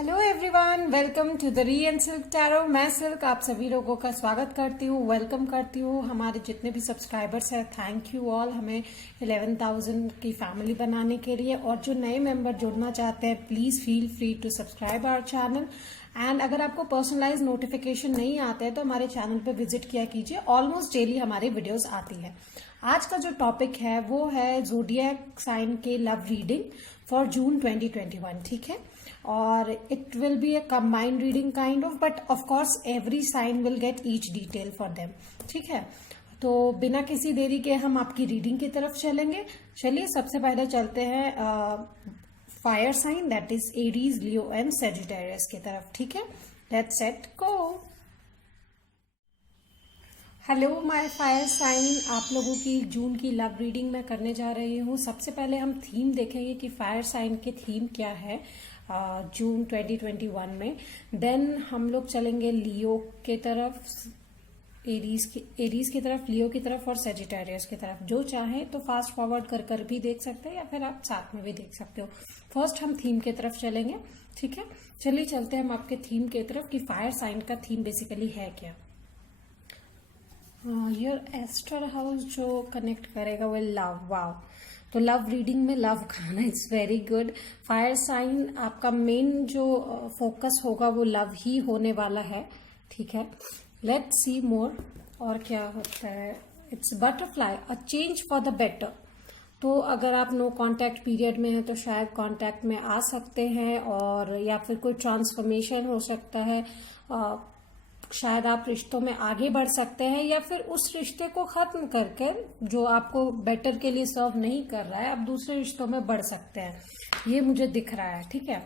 Hello everyone, welcome to the re and silk tarot. मैं silk आप सभी लोगों का स्वागत करती हूँ, वेलकम करती हूँ। हमारे जितने भी सब्सक्राइबर्स हैं, थैंक यू ऑल हमें 11,000 की फैमिली बनाने के लिए। और जो नए मेंबर जुड़ना चाहते हैं, please feel free to subscribe our channel. And अगर आपको पर्सनलाइज नोटिफिकेशन नहीं आते हैं तो हमारे चैनल पर विजिट किया कीजिए। ऑलमोस्ट डेली हमारी वीडियोज आती है। आज का जो टॉपिक है वो है ज़ोडिएक साइन के लव रीडिंग फॉर जून 2021, ठीक है। और it will be a combined reading kind of, but of course every sign will get each detail for them, ठीक है। तो बिना किसी देरी के हम आपकी रीडिंग की तरफ चलेंगे। चलिए सबसे पहले चलते हैं fire sign, that is Aries, Leo and Sagittarius की तरफ, ठीक है। Let's set go. Hello my fire sign, आप लोगों की जून की लव रीडिंग मैं करने जा रही हूँ। सबसे पहले हम थीम देखेंगे कि फायर साइन के थीम क्या है जून 2021 में। देन हम लोग चलेंगे लियो के तरफ, एरीज की तरफ, लियो की तरफ और सेजिटेरियस की तरफ। जो चाहे तो फास्ट फॉरवर्ड कर कर भी देख सकते हैं या फिर आप साथ में भी देख सकते हो। फर्स्ट हम थीम की तरफ चलेंगे, ठीक है। चलिए चलते हैं हम आपके थीम की तरफ कि फायर साइन का थीम बेसिकली है क्या। योर एस्टर हाउस जो कनेक्ट करेगा वो लव। वाव, तो लव रीडिंग में लव खाना is very good. Fire sign आपका मेन जो फोकस होगा वो लव ही होने वाला है, ठीक है। Let's see more. और क्या होता है, it's butterfly, a change for the better. तो अगर आप नो कांटेक्ट पीरियड में हैं तो शायद कांटेक्ट में आ सकते हैं, और या फिर कोई ट्रांसफॉर्मेशन हो सकता है। शायद आप रिश्तों में आगे बढ़ सकते हैं, या फिर उस रिश्ते को खत्म करके जो आपको बेटर के लिए सर्व नहीं कर रहा है, आप दूसरे रिश्तों में बढ़ सकते हैं। ये मुझे दिख रहा है, ठीक है।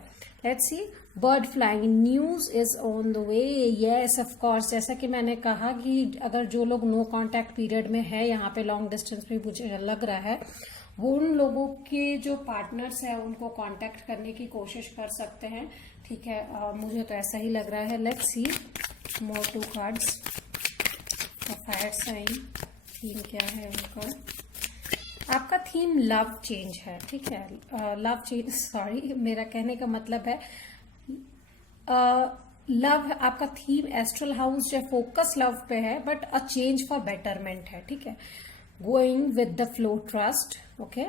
Let's C, bird flying, news is on the way. Yes of course, जैसा कि मैंने कहा कि अगर जो लोग नो कांटेक्ट पीरियड में है, यहाँ पे लॉन्ग डिस्टेंस में मुझे लग रहा है, वो उन लोगों के जो पार्टनर्स हैं उनको कांटेक्ट करने की कोशिश कर सकते हैं, ठीक है। मुझे तो ऐसा ही लग रहा है। Let's see more two cards. Fire sign theme क्या है उनका। आपका थीम लव चेंज है, ठीक है। लव चेंज, सॉरी, मेरा कहने का मतलब है लव आपका थीम एस्ट्रल हाउस जो फोकस लव पे है, but a change for betterment है, ठीक है। Going with the flow, trust, okay.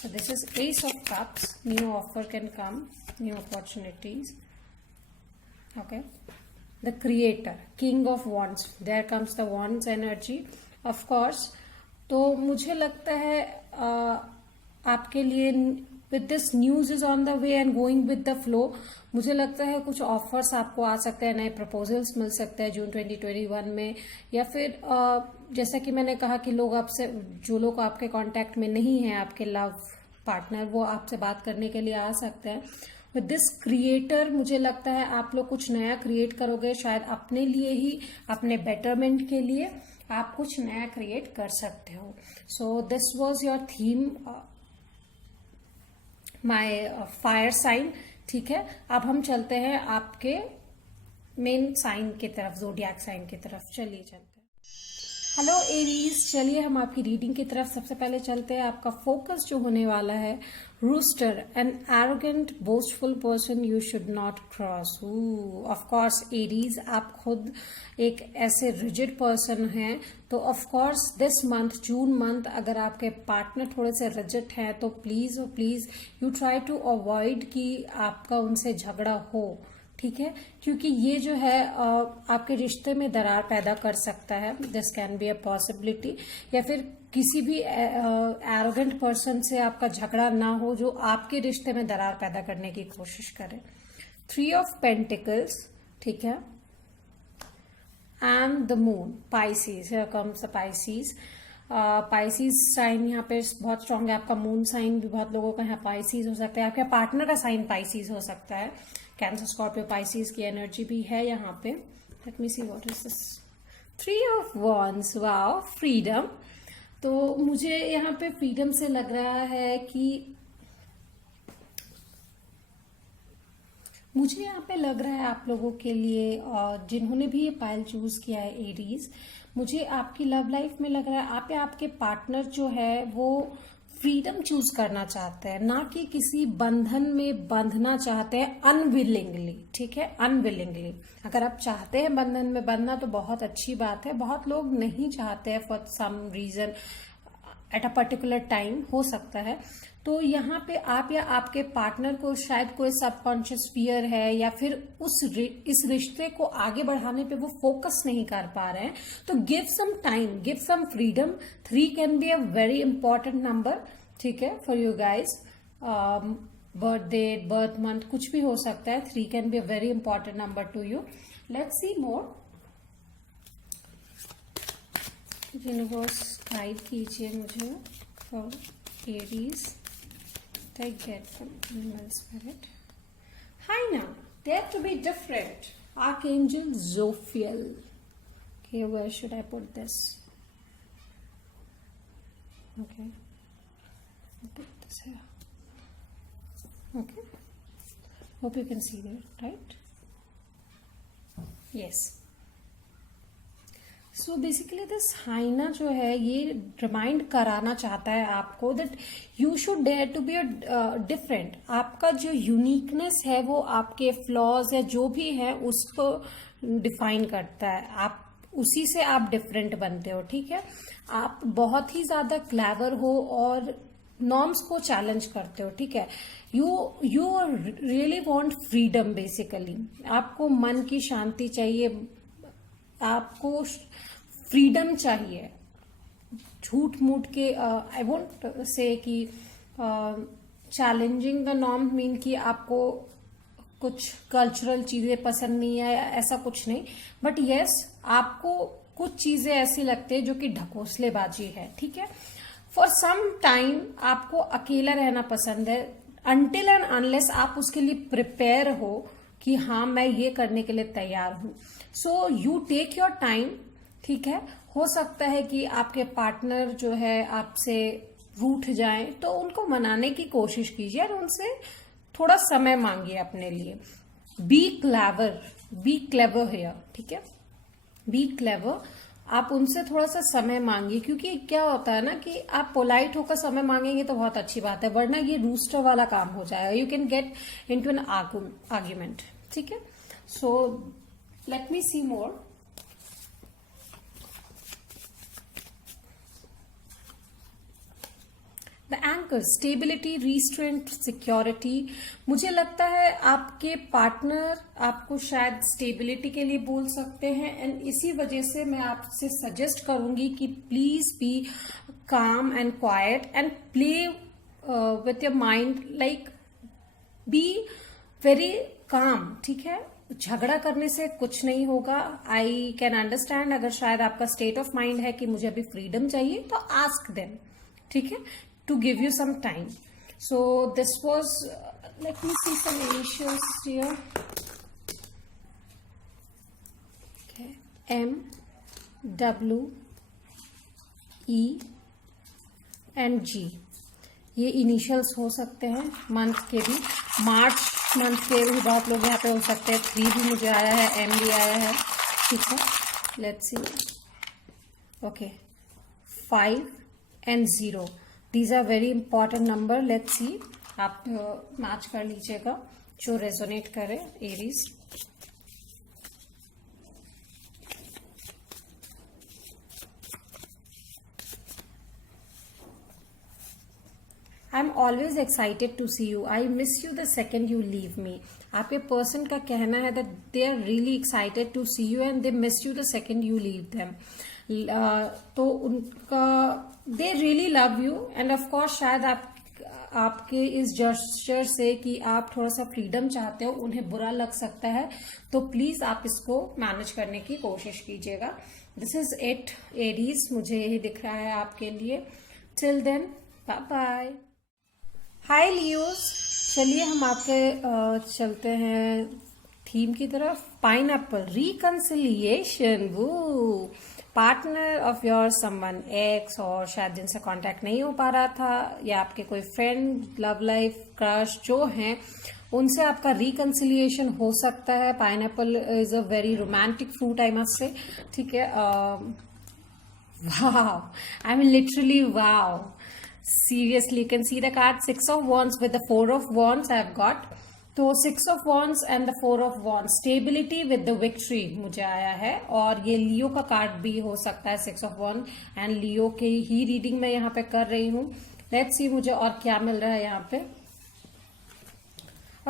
So this is Ace of Cups. New offer can come, new opportunities. Okay. The Creator, King of Wands. There comes the Wands energy, of course. तो मुझे लगता है आपके लिए with this news is on the way and going with the flow, मुझे लगता है कुछ ऑफर्स आपको आ सकते हैं, नए प्रपोजल्स मिल सकते हैं जून 2021 में। या फिर जैसा कि मैंने कहा कि लोग आपसे, जो लोग आपके कांटेक्ट में नहीं है, आपके लव पार्टनर, वो आपसे बात करने के लिए आ सकते हैं। विद दिस क्रिएटर मुझे लगता है आप लोग कुछ नया क्रिएट करोगे, शायद अपने लिए ही, अपने बेटरमेंट के लिए आप कुछ नया क्रिएट कर सकते हो। So this was your theme, my fire sign, ठीक है। अब हम चलते हैं आपके मेन साइन की तरफ, ज़ोडिएक साइन की तरफ। चलिए चलते हैं। हेलो एरीज, चलिए हम आपकी रीडिंग की तरफ सबसे पहले चलते हैं। आपका फोकस जो होने वाला है, rooster, an arrogant boastful person you should not cross. Of course Aries, आप खुद एक ऐसे रिजिड पर्सन हैं, तो of course this month, June month, अगर आपके पार्टनर थोड़े से रिजिड हैं तो please please you try to avoid कि आपका उनसे झगड़ा हो, ठीक है। क्योंकि ये जो है आपके रिश्ते में दरार पैदा कर सकता है। This can be a possibility. या फिर किसी भी एरोगेंट पर्सन से आपका झगड़ा ना हो जो आपके रिश्ते में दरार पैदा करने की कोशिश करे। 3 ऑफ पेंटिकल्स, ठीक है, and the moon, Pisces, here comes the Pisces. Pisces sign यहाँ पे बहुत स्ट्रांग है। आपका मून साइन भी बहुत लोगों का यहाँ पाइसीज हो सकता है, आपके पार्टनर का साइन पाइसीज हो सकता है। कैंसर, स्कॉर्पियो, पाइसीज की एनर्जी भी है यहाँ पे। Late me C what is this. 3 of wands, wow, freedom. तो मुझे यहाँ पे फ्रीडम से लग रहा है कि मुझे यहाँ पे लग रहा है आप लोगों के लिए, और जिन्होंने भी ये पाइल चूज किया है एरीज, मुझे आपकी लव लाइफ में लग रहा है आप या आपके पार्टनर जो है वो फ्रीडम चूज करना चाहते हैं, ना कि किसी बंधन में बंधना चाहते हैं अनविलिंगली, ठीक है, अनविलिंगली। अगर आप चाहते हैं बंधन में बंधना तो बहुत अच्छी बात है, बहुत लोग नहीं चाहते हैं for some reason at a particular time, हो सकता है। तो यहाँ पे आप या आपके पार्टनर को शायद कोई सबकॉन्शियस फियर है, या फिर इस रिश्ते को आगे बढ़ाने पे वो फोकस नहीं कर पा रहे हैं। तो give some time, give some freedom. 3 can be a very important number, ठीक है, for you guys. Birthday, birth month, कुछ भी हो सकता है। 3 can be a very important number to you. Let's see more. Universe guide कीजिए मुझे for Aries, I get from animal spirit. Hyena, dare to be different. Archangel Zophiel. Okay, where should I put this? Okay, I'll put this here. Okay, hope you can see that, right? Yes. So basically this hyena जो है ये remind कराना चाहता है आपको that you should dare to be different. आपका जो uniqueness है वो आपके फ्लॉज या जो भी है उसको डिफाइन करता है। आप उसी से आप डिफरेंट बनते हो, ठीक है। आप बहुत ही ज्यादा क्लेवर हो और नॉर्म्स को चैलेंज करते हो, ठीक है। You really want freedom. Basically आपको मन की शांति चाहिए, आपको फ्रीडम चाहिए। झूठ मूठ के आई वोंट से कि चैलेंजिंग द नॉर्म मीन कि आपको कुछ कल्चरल चीजें पसंद नहीं है, ऐसा कुछ नहीं। बट यस, आपको कुछ चीजें ऐसी लगती है जो कि ढकोसलेबाजी है, ठीक है। फॉर सम टाइम आपको अकेला रहना पसंद है, अनटिल एंड अनलेस आप उसके लिए प्रिपेयर हो कि हाँ मैं ये करने के लिए तैयार हूं। So you take your time, ठीक है। हो सकता है कि आपके पार्टनर जो है आपसे रूठ जाएं, तो उनको मनाने की कोशिश कीजिए और उनसे थोड़ा समय मांगिए अपने लिए। बी क्लेवर हियर, ठीक है, बी क्लेवर। आप उनसे थोड़ा सा समय मांगिए, क्योंकि क्या होता है ना कि आप पोलाइट होकर समय मांगेंगे तो बहुत अच्छी बात है, वरना ये रूस्टर वाला काम हो जाएगा। You can get into an argument, ठीक है। So let me see more. The anchor, stability, restraint, security. मुझे लगता है आपके पार्टनर आपको शायद स्टेबिलिटी के लिए बोल सकते हैं, एंड इसी वजह से मैं आपसे सजेस्ट करूंगी कि प्लीज बी काम and quiet and play with your mind, like be very calm, ठीक है। झगड़ा करने से कुछ नहीं होगा। आई कैन अंडरस्टैंड अगर शायद आपका स्टेट ऑफ माइंड है कि मुझे अभी फ्रीडम चाहिए, तो आस्क देम, ठीक है, to give you some time. So this was, let me see some initials here. Okay, M, W, E and G. ये इनिशियल्स हो सकते हैं मंथ के भी, मार्च मंथ के भी बहुत लोग यहाँ पे हो सकते हैं। 3 भी मुझे आया है, M भी आया है, ठीक है। Let's C, okay, 5 and 0. These are very important number. Let's see. आप मैच कर लीजिएगा जो रेजोनेट करे। Aries, I am always excited to see you, I miss you the second you leave me. आपके पर्सन का कहना है that they are really excited to see you and they miss you the second you leave them. तो उनका they really love you, and of course शायद आपके इस gesture से कि आप थोड़ा सा फ्रीडम चाहते हो उन्हें बुरा लग सकता है, तो प्लीज आप इसको मैनेज करने की कोशिश कीजिएगा। दिस इज इट एरीज, मुझे यही दिख रहा है आपके लिए। Till then, bye bye. Hi Leos, चलिए हम आपके चलते हैं थीम की तरफ। Pineapple, reconciliation. वो partner of your someone ex, और शायद जिनसे कांटेक्ट नहीं हो पा रहा था, या आपके कोई फ्रेंड, लव लाइफ, क्रश जो हैं, उनसे आपका रिकंसिलिएशन हो सकता है। Pineapple is a very romantic fruit, I must say, ठीक है। Wow, I mean literally wow. seriously, you can see the card 6 of wands with the 4 of wands I have got. तो 6 of wands and the 4 of wands, stability with the victory मुझे आया है, और ये लियो का card भी हो सकता है 6 of wands, एंड लियो के ही रीडिंग मैं यहाँ पे कर रही हूँ. लेट्स सी मुझे और क्या मिल रहा है यहाँ पे.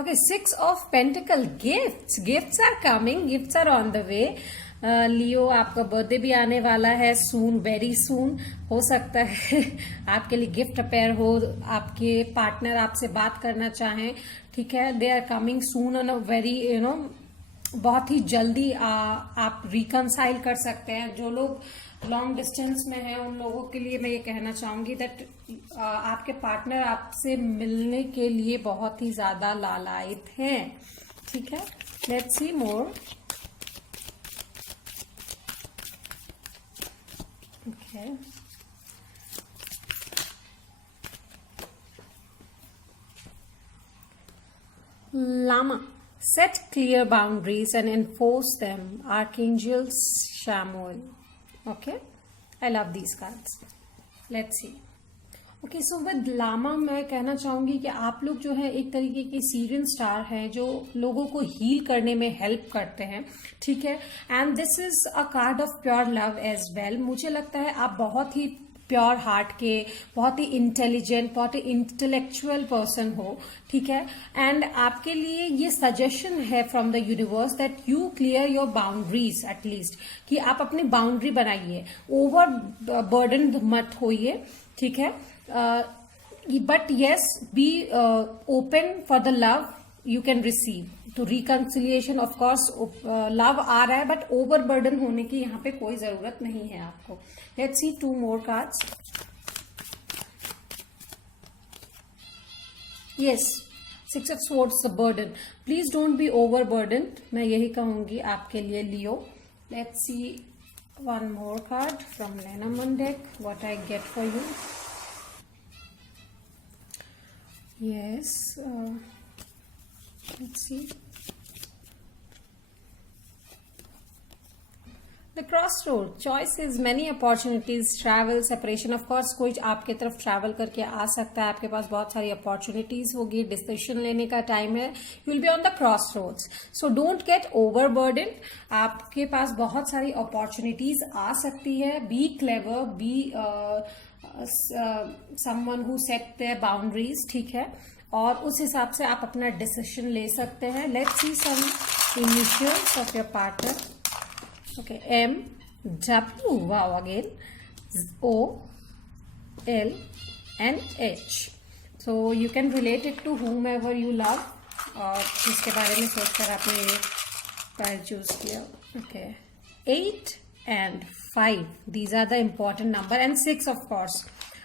Okay, 6 of Pentacle, gifts are coming, gifts are on the way. लियो आपका बर्थडे भी आने वाला है सून, वेरी सून. हो सकता है आपके लिए गिफ्ट अपेयर हो, आपके पार्टनर आपसे बात करना चाहें, ठीक है. They are coming soon on a very बहुत ही जल्दी आप रिकनसाइल कर सकते हैं. जो लोग लॉन्ग डिस्टेंस में हैं उन लोगों के लिए मैं ये कहना चाहूंगी दैट आपके पार्टनर आपसे मिलने के लिए बहुत ही ज्यादा लालायित हैं, ठीक है. Let's see more. Okay, Lama, set clear boundaries and enforce them. Archangel Samuel. Okay, I love these cards. Let's see. Okay, so with llama मैं कहना चाहूंगी कि आप लोग जो है एक तरीके के सीरियन स्टार हैं जो लोगों को हील करने में हेल्प करते हैं, ठीक है. And this is a card of pure love as well. मुझे लगता है आप बहुत ही प्योर हार्ट के, बहुत ही इंटेलिजेंट, बहुत ही इंटेलेक्चुअल पर्सन हो, ठीक है. एंड आपके लिए ये सजेशन है from the universe that you clear your boundaries at least, कि आप अपनी बाउंड्री बनाइए, ओवर बर्डन मत होइए, ठीक है. But yes, be open for the love you can receive. तो रिकंसिलिएशन ऑफ कोर्स लव आ रहा है, बट ओवर बर्डन होने की यहाँ पे कोई जरूरत नहीं है आपको. Let's see 2 more cards. Yes, 6 of swords, the burden. Please don't be overburdened. मैं यही कहूंगी आपके लिए लियो. Let's see one more card from Lenormand deck. What I get for you. Yes. Let's see. The crossroad, choices, many opportunities, travel, separation. Of course, कोई आपके तरफ travel करके आ सकता है, आपके पास बहुत सारी अपॉर्चुनिटीज होगी, डिसीजन लेने का टाइम है. You will be on the crossroads, so don't get overburden. आपके पास बहुत सारी अपॉर्चुनिटीज आ सकती है. Be clever, be someone who set their boundaries, ठीक है, और उस हिसाब से आप अपना डिसीजन ले सकते हैं. Let's see some initials of your partner. Okay, M, W, wow, again, O, L, and H. So you can relate it to whomever you love, और जिसके बारे में सोचकर आपने ये कार्ड चूज किया. Okay, 8 and 5, these are the important number, and 6 of course.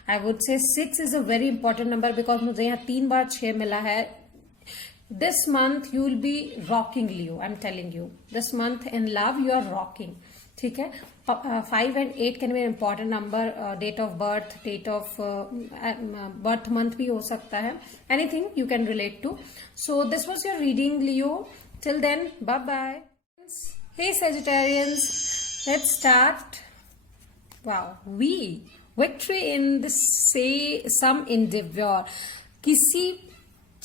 I would say 6 is a very important number because मुझे यहाँ 3 बार 6 मिला है. This month you will be rocking, Leo. I'm telling you. This month in love you are rocking. ठीक है. 5 and 8 can be an important number. Date of birth, date of birth month भी हो सकता है. Anything you can relate to. So this was your reading, Leo. Till then, bye bye. Hey Sagittarians, let's start. Wow, victory in this say some endeavor.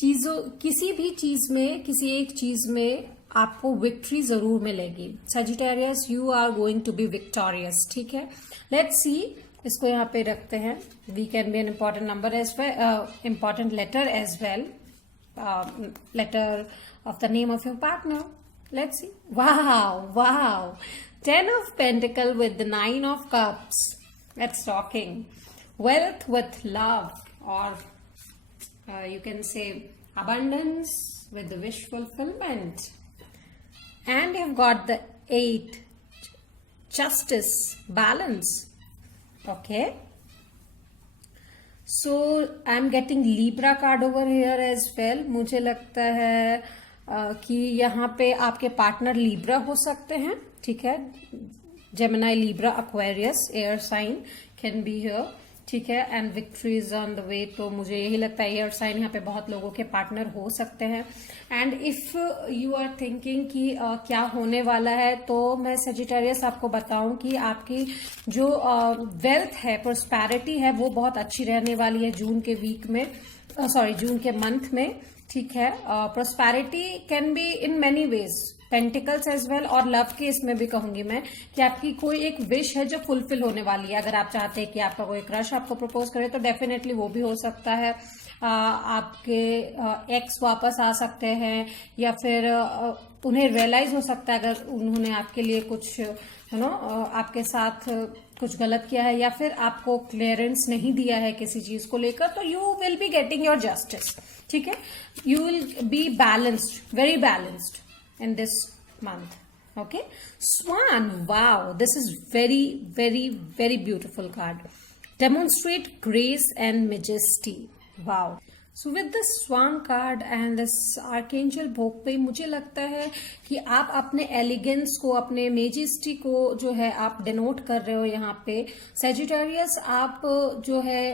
किसी भी चीज में, किसी एक चीज में आपको विक्ट्री जरूर मिलेगी. Sagittarius, you are going to be victorious, ठीक है. लेट्स सी, इसको यहाँ पे रखते हैं. We can be an important number as well, important letter as well, letter of the name of your partner. Let's see. Wow, 10 of Pentacle with the 9 of Cups. That's talking. Wealth with love, or you can say abundance with the wish fulfillment. And you've got the 8, justice, balance. Okay, so I'm getting Libra card over here as well. मुझे लगता है कि यहाँ पे आपके partner Libra हो सकते हैं, ठीक है. Gemini, Libra, Aquarius, air sign can be here, ठीक है, and victory is on the way. तो मुझे यही लगता है एयर साइन यहाँ पे बहुत लोगों के पार्टनर हो सकते हैं। And if you are thinking कि क्या होने वाला है, तो मैं सेजिटेरियस आपको बताऊं कि आपकी जो वेल्थ है, प्रोस्पैरिटी है, वो बहुत अच्छी रहने वाली है जून के वीक में, जून के मंथ में। ठीक है, prosperity can be in many ways, pentacles as well, और लव के इसमें भी कहूंगी मैं कि आपकी कोई एक विश है जो फुलफिल होने वाली है। अगर आप चाहते हैं कि आपका कोई क्रश आपको प्रपोज करे तो डेफिनेटली वो भी हो सकता है। आपके एक्स वापस आ सकते हैं, या फिर उन्हें रियलाइज हो सकता है अगर उन्होंने आपके लिए कुछ आपके साथ कुछ गलत किया है, या फिर आपको क्लियरेंस नहीं दिया है किसी चीज को लेकर, तो you will be getting your justice. ठीक है, you will be balanced, very balanced in this month. Okay, Swan, wow, this is very, very, very beautiful card. Demonstrate grace and majesty. Wow. So with this Swan card and this Archangel Bhokpe, मुझे लगता है कि आप अपने elegance को, अपने majesty को जो है आप डिनोट कर रहे हो यहाँ पे। सेजिटेरियस, आप जो है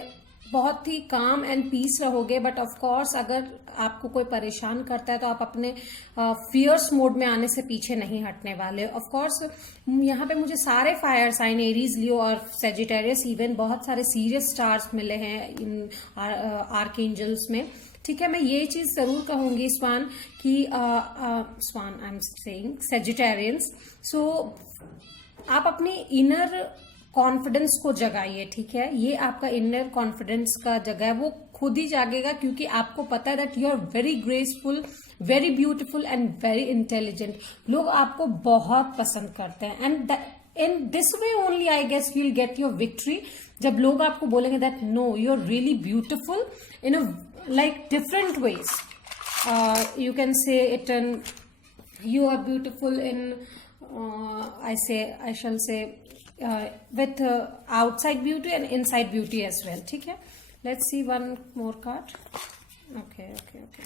बहुत ही काम एंड पीस रहोगे, बट ऑफ कोर्स अगर आपको कोई परेशान करता है तो आप अपने फियर्स मोड में आने से पीछे नहीं हटने वाले। ऑफ कोर्स यहाँ पे मुझे सारे फायर साइन, एरीज, लियो और सेजिटेरियस, इवन बहुत सारे सीरियस स्टार्स मिले हैं इन आर्कएंजल्स में। ठीक है, मैं ये चीज जरूर कहूंगी स्वान कि स्वान आई एम सेइंग सेजिटेरियंस, सो आप अपनी इनर कॉन्फिडेंस को जगाइए। ठीक है, ये आपका इनर कॉन्फिडेंस का जगह है, वो खुद ही जागेगा, क्योंकि आपको पता है that you are very graceful, very beautiful and very intelligent. लोग आपको बहुत पसंद करते हैं, and in this way only I guess you will get your victory. जब लोग आपको बोलेंगे that no, you are really beautiful in a like different ways, you can say it in you are beautiful in I shall say with outside beauty and inside beauty as well. ठीक है, let's see one more card. Okay,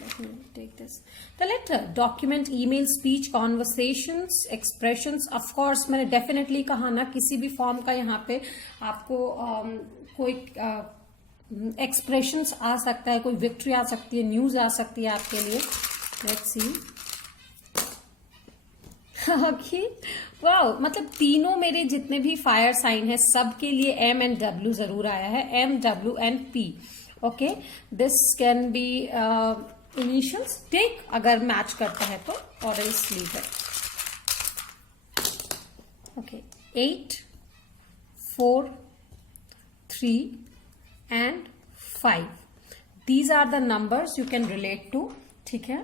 let me take this. The letter, document, email, speech, conversations, expressions. Of course मैंने definitely कहा ना, किसी भी form का यहाँ पे आपको कोई एक्सप्रेशंस आ सकता है, कोई विक्ट्री आ सकती है, न्यूज आ सकती है आपके लिए। Let's see. ओके, वाओ, मतलब तीनों मेरे जितने भी फायर साइन है सबके लिए M and W जरूर आया है, M, W and P। Okay, this can be initials, take अगर मैच करता है तो, और else leave it. Okay, 8, 4, 3 and 5. These are the numbers you can relate to. ठीक है,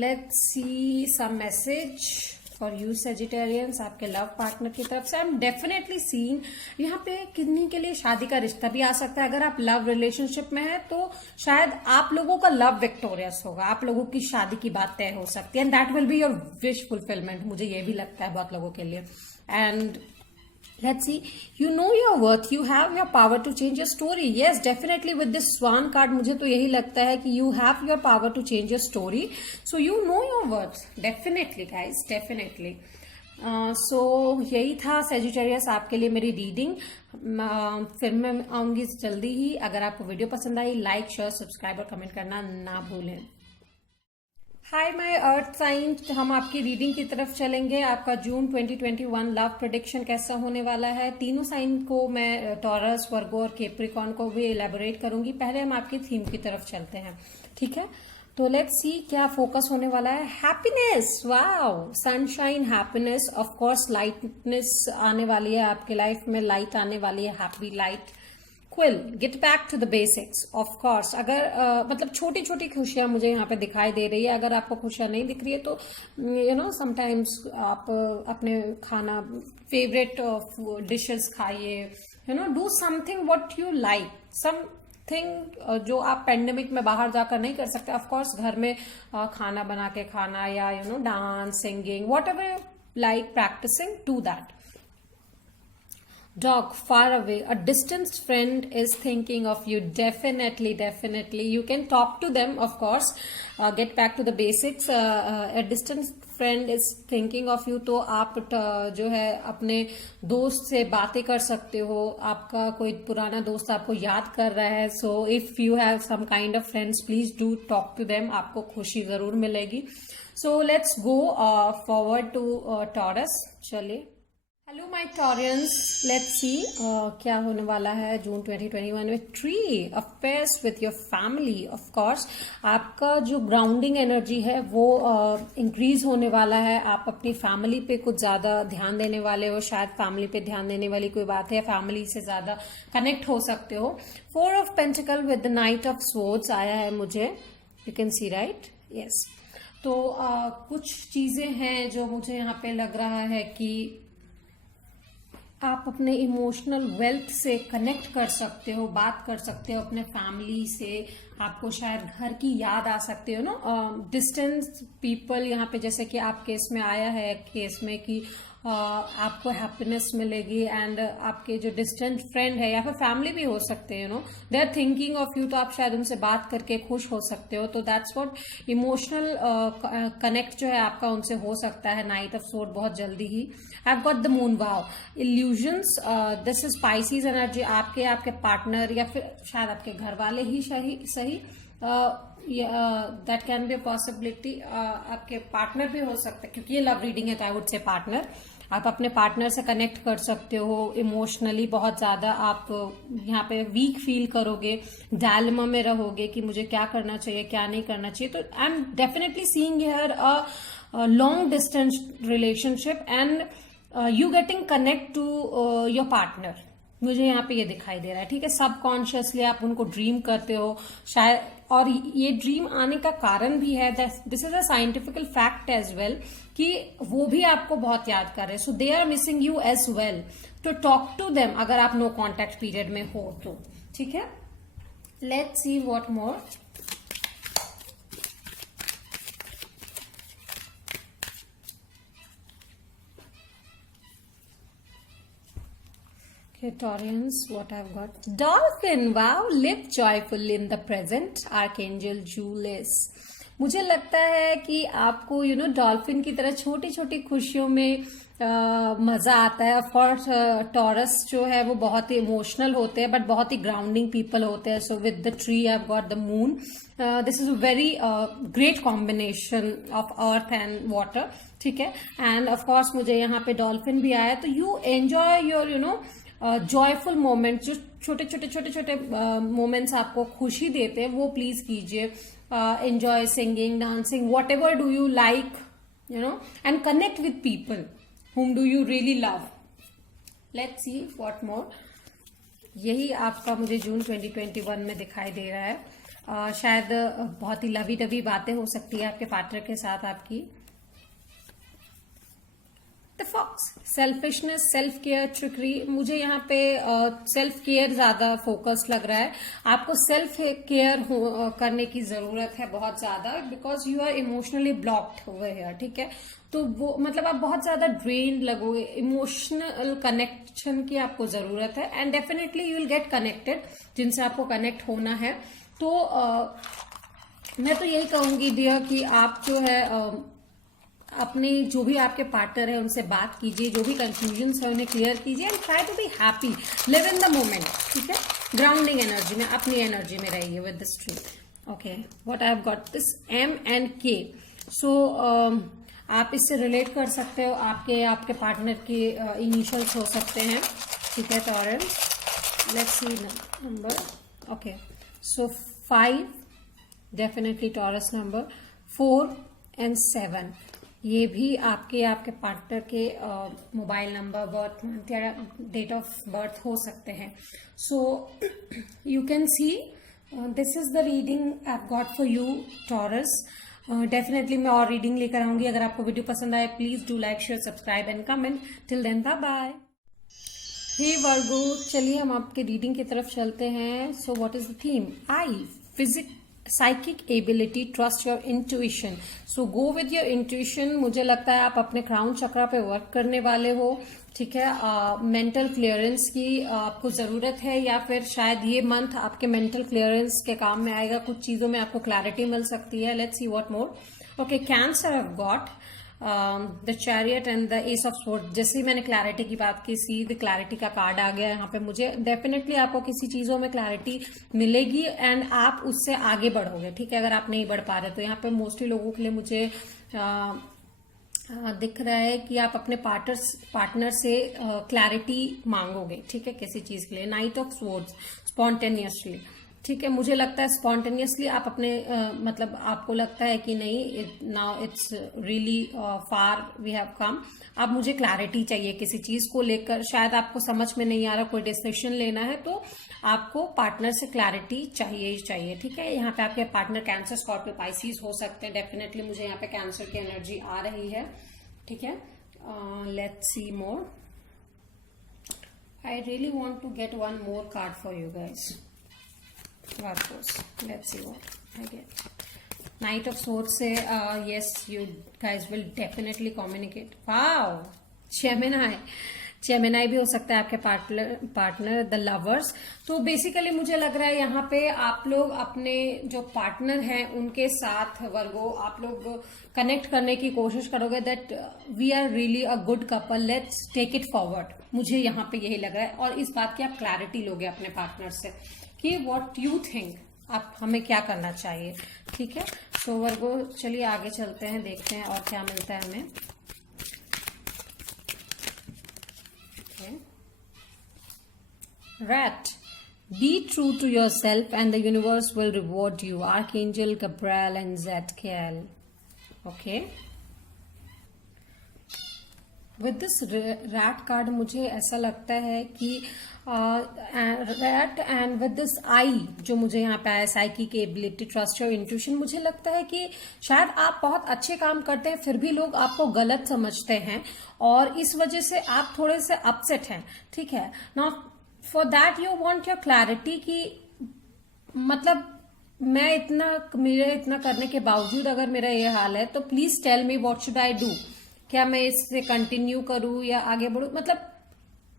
let's see some message for you Sagittarians, आपके love partner की तरफ से। आई एम डेफिनेटली सीइंग यहाँ पे किन्हीं के लिए शादी का रिश्ता भी आ सकता है। अगर आप लव रिलेशनशिप में है तो शायद आप लोगों का लव विक्टोरियस होगा, आप लोगों की शादी की बात तय हो सकती है, and that will be your wish fulfilment. मुझे ये भी लगता है बहुत लोगों के लिए। And let's see, you know your worth, you have your power to change your story. Yes, definitely with this swan card मुझे तो यही लगता है कि you have your power to change your story, so you know your worth, definitely guys, definitely. So यही था Sagittarius आपके लिए मेरी रीडिंग। फिर मैं आऊंगी जल्दी ही। अगर आपको वीडियो पसंद आई, लाइक, शेयर, सब्सक्राइब और कमेंट करना ना भूलें। हाय माय अर्थ साइन, हम आपकी रीडिंग की तरफ चलेंगे। आपका जून 2021 लव प्रेडिक्शन कैसा होने वाला है। तीनों साइन को मैं, टॉरस, वर्गो और कैप्रिकॉर्न को भी एलैबोरेट करूंगी। पहले हम आपकी थीम की तरफ चलते हैं, ठीक है। तो लेट्स सी क्या फोकस होने वाला है। Happiness, wow, sunshine, happiness, of course lightness आने वाली है आपके लाइफ में, लाइट आने वाली है, happy light. Quill, get back to the basics, of course. अगर मतलब छोटी छोटी खुशियां मुझे यहाँ पे दिखाई दे रही है। अगर आपको खुशियां नहीं दिख रही है तो यू नो समटाइम्स आप अपने खाना, फेवरेट डिशेस खाइए, you know, do something what you like, something जो आप पेंडेमिक में बाहर जाकर नहीं कर सकते। ऑफ कोर्स घर में खाना बना के खाना, या you know dance, singing, whatever like practising, do that. Dog far away. A distant friend is thinking of you. Definitely. You can talk to them, of course. Get back to the basics. A distant friend is thinking of you. तो आप जो है अपने दोस्त से बातें कर सकते हो. आपका कोई पुराना दोस्त आपको याद कर रहा है. So if you have some kind of friends, please do talk to them. आपको खुशी जरूर मिलेगी. So let's go forward to Taurus. चलिए. Hello my Taureans, let's see क्या होने वाला है जून 2021 में. Tree affairs with your family. Of course आपका जो ग्राउंडिंग एनर्जी है वो इंक्रीज होने वाला है. आप अपनी फैमिली पे कुछ ज्यादा ध्यान देने वाले हो. शायद फैमिली पे ध्यान देने वाली कोई बात है, फैमिली से ज्यादा कनेक्ट हो सकते हो. 4 of pentacle with the night of swords आया है मुझे. You can C right. Yes. तो कुछ चीजें हैं जो मुझे यहाँ पे लग रहा है कि आप अपने इमोशनल वेल्थ से कनेक्ट कर सकते हो, बात कर सकते हो अपने फैमिली से. आपको शायद घर की याद आ सकती हो ना. डिस्टेंस पीपल यहाँ पे जैसे कि आप केस में आया है केस में कि आपको हैप्पीनेस मिलेगी. एंड आपके जो डिस्टेंट फ्रेंड है या फिर फैमिली भी हो सकते हैं, they are thinking of you. तो आप शायद उनसे बात करके खुश हो सकते हो. तो दैट्स व्हाट इमोशनल कनेक्ट जो है आपका उनसे हो सकता है. नाइट ऑफ स्वॉर्ड बहुत जल्दी ही. I have got the moon. Wow. Illusions. This is spices energy. आपके पार्टनर या फिर शायद आपके घर वाले ही सही that can be a possibility. आपके पार्टनर भी हो सकता है क्योंकि ये लव रीडिंग है तो आई वुड से पार्टनर. आप अपने पार्टनर से कनेक्ट कर सकते हो इमोशनली बहुत ज्यादा. आप यहाँ पे वीक फील करोगे, डायलेमा में रहोगे कि मुझे क्या करना चाहिए क्या नहीं करना चाहिए. तो I am definitely seeing here a long distance relationship and you getting connect to your partner. मुझे यहाँ पे ये दिखाई दे रहा है. ठीक है. सबकॉन्शियसली आप उनको ड्रीम करते हो शायद. और ये ड्रीम आने का कारण भी है, this is a scientifical fact as well, कि वो भी आपको बहुत याद कर रहे हैं. So they are missing you as well. तो टॉक टू देम अगर आप नो कॉन्टेक्ट पीरियड में हो तो. ठीक है. Let's see what more. Taurians, what I've got. Dolphin. Wow. Live joyful in the present. Archangel Julius. मुझे लगता है कि आपको डॉल्फिन की तरह छोटी छोटी खुशियों में मजा आता है. ऑफकोर्स टॉरस जो है वो बहुत ही इमोशनल होते हैं बट बहुत ही ग्राउंडिंग पीपल होते हैं. So with the tree I have got the moon. This is a very great combination of earth and water. ठीक है. एंड ऑफकोर्स मुझे यहाँ पे डॉल्फिन भी आया. तो you enjoy your joyful moments. जो छोटे मोमेंट्स आपको खुशी देते हैं वो प्लीज कीजिए. Enjoy singing, dancing, what ever do you like, and connect with people whom do you really love. Let's see what more. यही आपका मुझे जून 2021 में दिखाई दे रहा है. शायद बहुत ही लवी डवी बातें हो सकती है आपके पार्टनर के साथ आपकी. The fox. Selfishness, self care, trickery. मुझे यहाँ पे सेल्फ केयर ज्यादा फोकस लग रहा है. आपको सेल्फ केयर करने की जरूरत है बहुत ज्यादा, because you are emotionally blocked हुए हैं. ठीक है. तो वो मतलब आप बहुत ज्यादा ड्रेन लगोगे. इमोशनल कनेक्शन की आपको जरूरत है. And definitely you will get connected जिनसे आपको कनेक्ट होना है. तो मैं तो यही कहूंगी डियर कि आप जो है अपने जो भी आपके पार्टनर है उनसे बात कीजिए. जो भी कंफ्यूजन्स है उन्हें क्लियर कीजिए. And try to be happy. Live in the moment. ठीक है. ग्राउंडिंग एनर्जी में, अपनी एनर्जी में रहिए with this tree. Okay. What I have got this M&K. So आप इससे रिलेट कर सकते हो. आपके पार्टनर के इनिशियल्स हो सकते हैं. ठीक है. Taureans. Let's see number. Okay. So 5 definitely Taurus number. 4 and 7 ये भी आपके पार्टनर के मोबाइल नंबर, बर्थ मंथ या डेट ऑफ बर्थ हो सकते हैं. So you can see this is the reading I have got for you Taurus. Definitely मैं और रीडिंग लेकर आऊंगी. अगर आपको वीडियो पसंद आए please do like, share, subscribe and comment. Till then bye bye. Hey Virgo, चलिए हम आपके रीडिंग की तरफ चलते हैं. So what is the theme? I psychic ability, trust your intuition. So go with your intuition. मुझे लगता है आप अपने क्राउन चक्रा पे वर्क करने वाले हो, ठीक है। मेंटल क्लियरेंस की आपको जरूरत है, या फिर शायद ये मंथ आपके मेंटल क्लियरेंस के काम में आएगा, कुछ चीजों में आपको क्लैरिटी मिल सकती है। Let's see what more. Okay, cancer have got the chariot and the S of sword. जैसे ही मैंने क्लैरिटी की बात की, सी द क्लैरिटी का कार्ड आ गया यहाँ पे। मुझे डेफिनेटली आपको किसी चीजों में क्लैरिटी मिलेगी एंड आप उससे आगे बढ़ोगे, ठीक है। अगर आप नहीं बढ़ पा रहे तो यहाँ पे मोस्टली लोगों के लिए मुझे दिख रहा है कि आप अपने पार्टनर से क्लैरिटी मांगोगे, ठीक है, किसी चीज के लिए। नाइट ऑफ स्वॉर्ड्स, स्पॉन्टेनियसली, ठीक है। मुझे लगता है स्पॉन्टेनियसली आप अपने मतलब आपको लगता है कि नहीं, now it's really far we have come. अब मुझे क्लैरिटी चाहिए किसी चीज को लेकर, शायद आपको समझ में नहीं आ रहा, कोई डिसीजन लेना है तो आपको पार्टनर से क्लैरिटी चाहिए ही चाहिए, ठीक है। यहाँ पे आपके पार्टनर कैंसर, स्कॉर्पियो, पाइसिस हो सकते हैं। डेफिनेटली मुझे यहाँ पे कैंसर की एनर्जी आ रही है, ठीक है। Let's see more. I really want to get one more card for you guys. Vargos. Let's see what I get. Knight of Swords से yes, you guys will definitely communicate. Wow, Gemini भी हो सकता है आपके partner. The lovers, तो basically मुझे लग रहा है यहाँ पे आप लोग अपने जो पार्टनर हैं उनके साथ वर्गो, आप लोग कनेक्ट करने की कोशिश करोगे that we are really a good couple, let's take it forward. मुझे यहाँ पे यही लग रहा है, और इस बात की आप क्लैरिटी लोगे अपने पार्टनर से कि व्हाट यू थिंक, आप हमें क्या करना चाहिए, ठीक है। तो वर्गो चलिए आगे चलते हैं, देखते हैं और क्या मिलता है हमें। Rat, be true to yourself and the universe will reward you. Archangel Gabriel and Zadkiel. Okay. With this rat card मुझे ऐसा लगता है कि rat and with this I जो मुझे यहाँ पे आया, psychic ability, trust your intuition, मुझे लगता है कि शायद आप बहुत अच्छे काम करते हैं फिर भी लोग आपको गलत समझते हैं और इस वजह से आप थोड़े से अपसेट हैं, ठीक है ना। For that you want your clarity कि मतलब मेरे इतना करने के बावजूद अगर मेरा ये हाल है तो please tell me what should I do. क्या मैं इससे कंटिन्यू करूं या आगे बढ़ूं? मतलब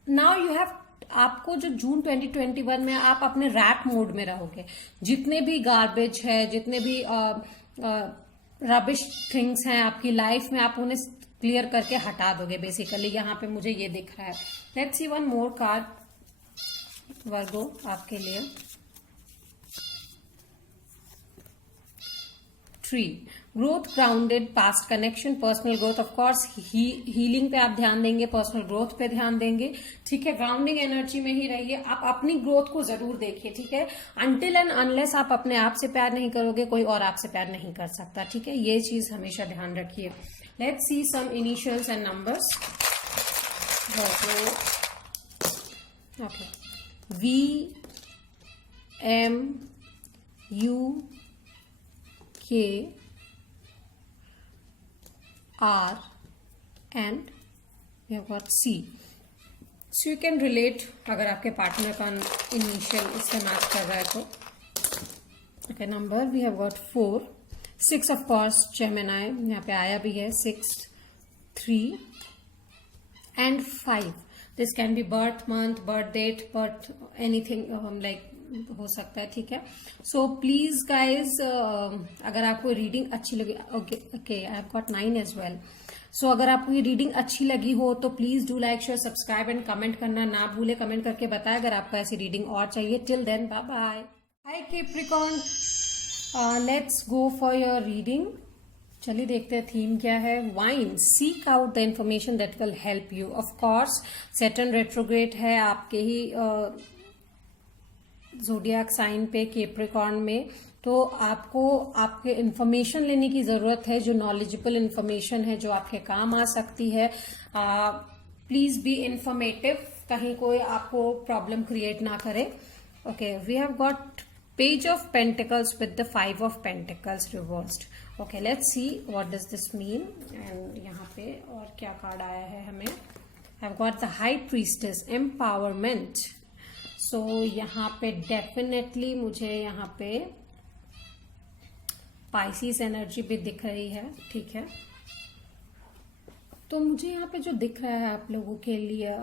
नाउ यू हैव, आपको जो जून 2021 में आप अपने रैट मोड में रहोगे, जितने भी गार्बेज है, जितने भी रबिश थिंग्स हैं आपकी लाइफ में, आप उन्हें क्लियर करके हटा दोगे बेसिकली। यहाँ पे मुझे ये दिख रहा है। Let's see one more card Virgo आपके लिए। Tree, growth, grounded, past connection, personal growth. Of course healing पे आप ध्यान देंगे, पर्सनल ग्रोथ पे ध्यान देंगे, ठीक है। ग्राउंडिंग एनर्जी में ही रहिए, आप अपनी ग्रोथ को जरूर देखिए, ठीक है। अनटिल एंड अनलेस आप अपने आप से प्यार नहीं करोगे, कोई और आपसे प्यार नहीं कर सकता, ठीक है। ये चीज हमेशा ध्यान रखिए। Let's see some initials and numbers. Okay, VMUK R and we have got C. So you can relate अगर आपके पार्टनर का इनिशियल इससे मैच कर रहा है तो। Okay, number we have got 4, 6 of course Gemini यहाँ पे आया भी है, 6, 3 and 5. This can be birth month, birth date, birth anything like हो सकता है, ठीक है। सो प्लीज गाइज अगर आपको रीडिंग अच्छी लगी, okay I have got 9 as well. So अगर आपको ये रीडिंग अच्छी लगी हो तो please do like, share, subscribe and comment करना ना भूले। कमेंट करके बताएं अगर आपको ऐसी रीडिंग और चाहिए। Till then bye bye. Hi Capricorn, let's go for your reading. चलिए देखते हैं थीम क्या है। Wine, seek out the information that will help you. Of course Saturn retrograde है आपके ही ज़ोडिएक साइन पे, कैप्रिकॉर्न में, तो आपको आपके इंफॉर्मेशन लेने की जरूरत है, जो नॉलेजेबल इंफॉर्मेशन है, जो आपके काम आ सकती है। प्लीज बी इंफॉर्मेटिव, कहीं कोई आपको प्रॉब्लम क्रिएट ना करे। Okay, we have got page of pentacles with the 5 of pentacles reversed. Okay, let's see what does this mean. And यहाँ पे और क्या कार्ड आया है हमें। Have got the high priestess, empowerment. So यहाँ पे डेफिनेटली मुझे यहाँ पे पाइसिस एनर्जी भी दिख रही है, ठीक है। तो मुझे यहाँ पे जो दिख रहा है आप लोगों के लिए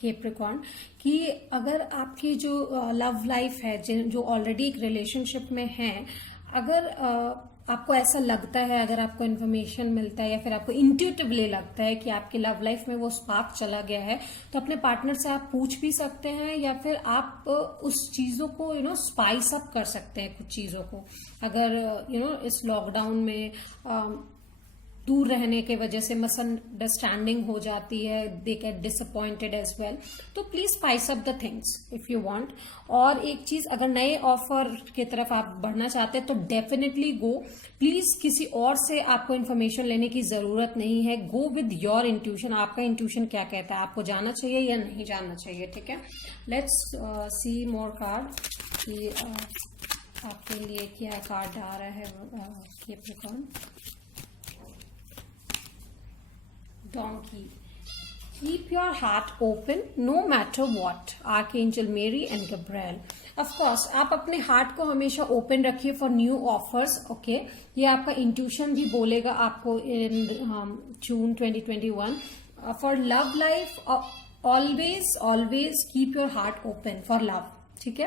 कैप्रिकॉर्न, कि अगर आपकी जो लव लाइफ है, जो ऑलरेडी एक रिलेशनशिप में है, अगर आपको ऐसा लगता है, अगर आपको इन्फॉर्मेशन मिलता है या फिर आपको इंट्यूटिवली लगता है कि आपकी लव लाइफ में वो स्पार्क चला गया है, तो अपने पार्टनर से आप पूछ भी सकते हैं या फिर आप उस चीजों को स्पाइस अप कर सकते हैं, कुछ चीजों को। अगर इस लॉकडाउन में दूर रहने के वजह से मिसअंडरस्टैंडिंग हो जाती है, they get disappointed as well, तो please spice up the things if you want. और एक चीज, अगर नए ऑफर की तरफ आप बढ़ना चाहते हैं तो डेफिनेटली गो। प्लीज किसी और से आपको इन्फॉर्मेशन लेने की जरूरत नहीं है। गो विद योर इंट्यूशन। आपका इंट्यूशन क्या कहता है, आपको जाना चाहिए या नहीं जाना चाहिए, ठीक है। लेट्स सी मोर कार्ड कि आपके लिए क्या कार्ड आ रहा है Capricorn. Donkey. Keep your heart open no matter what. Archangel Mary and Gabriel. Of course, आप अपने हार्ट को हमेशा ओपन रखिए फॉर न्यू ऑफर्स, ओके। ये आपका इंट्यूशन भी बोलेगा आपको इन जून 2021। For love life always keep your heart open for love, ठीक है।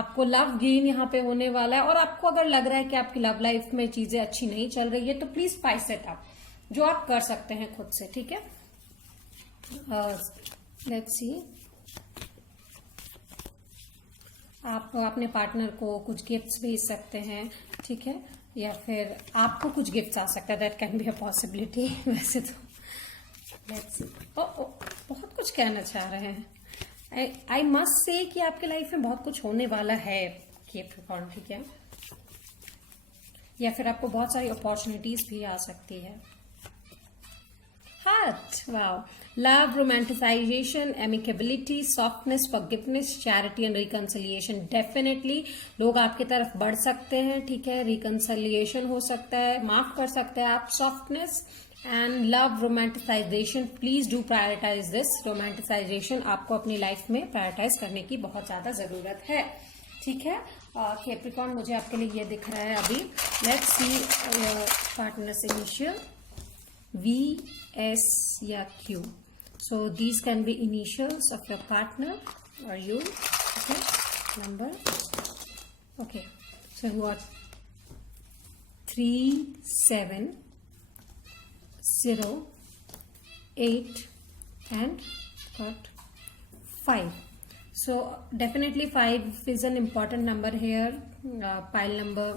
आपको लव गेन यहाँ पे होने वाला है। और आपको अगर लग रहा है कि आपकी लव लाइफ में चीजें अच्छी नहीं चल रही है, तो प्लीज स्पाइस इट अप, जो आप कर सकते हैं खुद से, ठीक है। लेट्स सी, आप अपने पार्टनर को कुछ गिफ्ट्स भेज सकते हैं, ठीक है, या फिर आपको कुछ गिफ्ट्स आ सकता है, that can be a possibility. वैसे तो लेट्स सी, बहुत कुछ कहना चाह रहे हैं। आई मस्ट से कि आपके लाइफ में बहुत कुछ होने वाला है कैप्रिकॉर्न, ठीक है, या फिर आपको बहुत सारी अपॉर्चुनिटीज भी आ सकती है। Heart, wow. Love, romanticization, amicability, softness, forgiveness, charity and reconciliation. Definitely लोग आपकी तरफ बढ़ सकते हैं, ठीक है। reconciliation हो सकता है, माफ कर सकते हैं आप। softness and love, romanticization. Please do prioritize this. romanticization आपको अपनी लाइफ में prioritize करने की बहुत ज्यादा जरूरत है, ठीक है। कैप्रिकॉर्न, मुझे आपके लिए ये दिख रहा है अभी। Let's see partners initial. V, S या Q. So these can be initials of your partner or you. Okay, number. Okay, so you are 3, 7, 0, 8 and got 5. So definitely 5 is an important number here. Pile number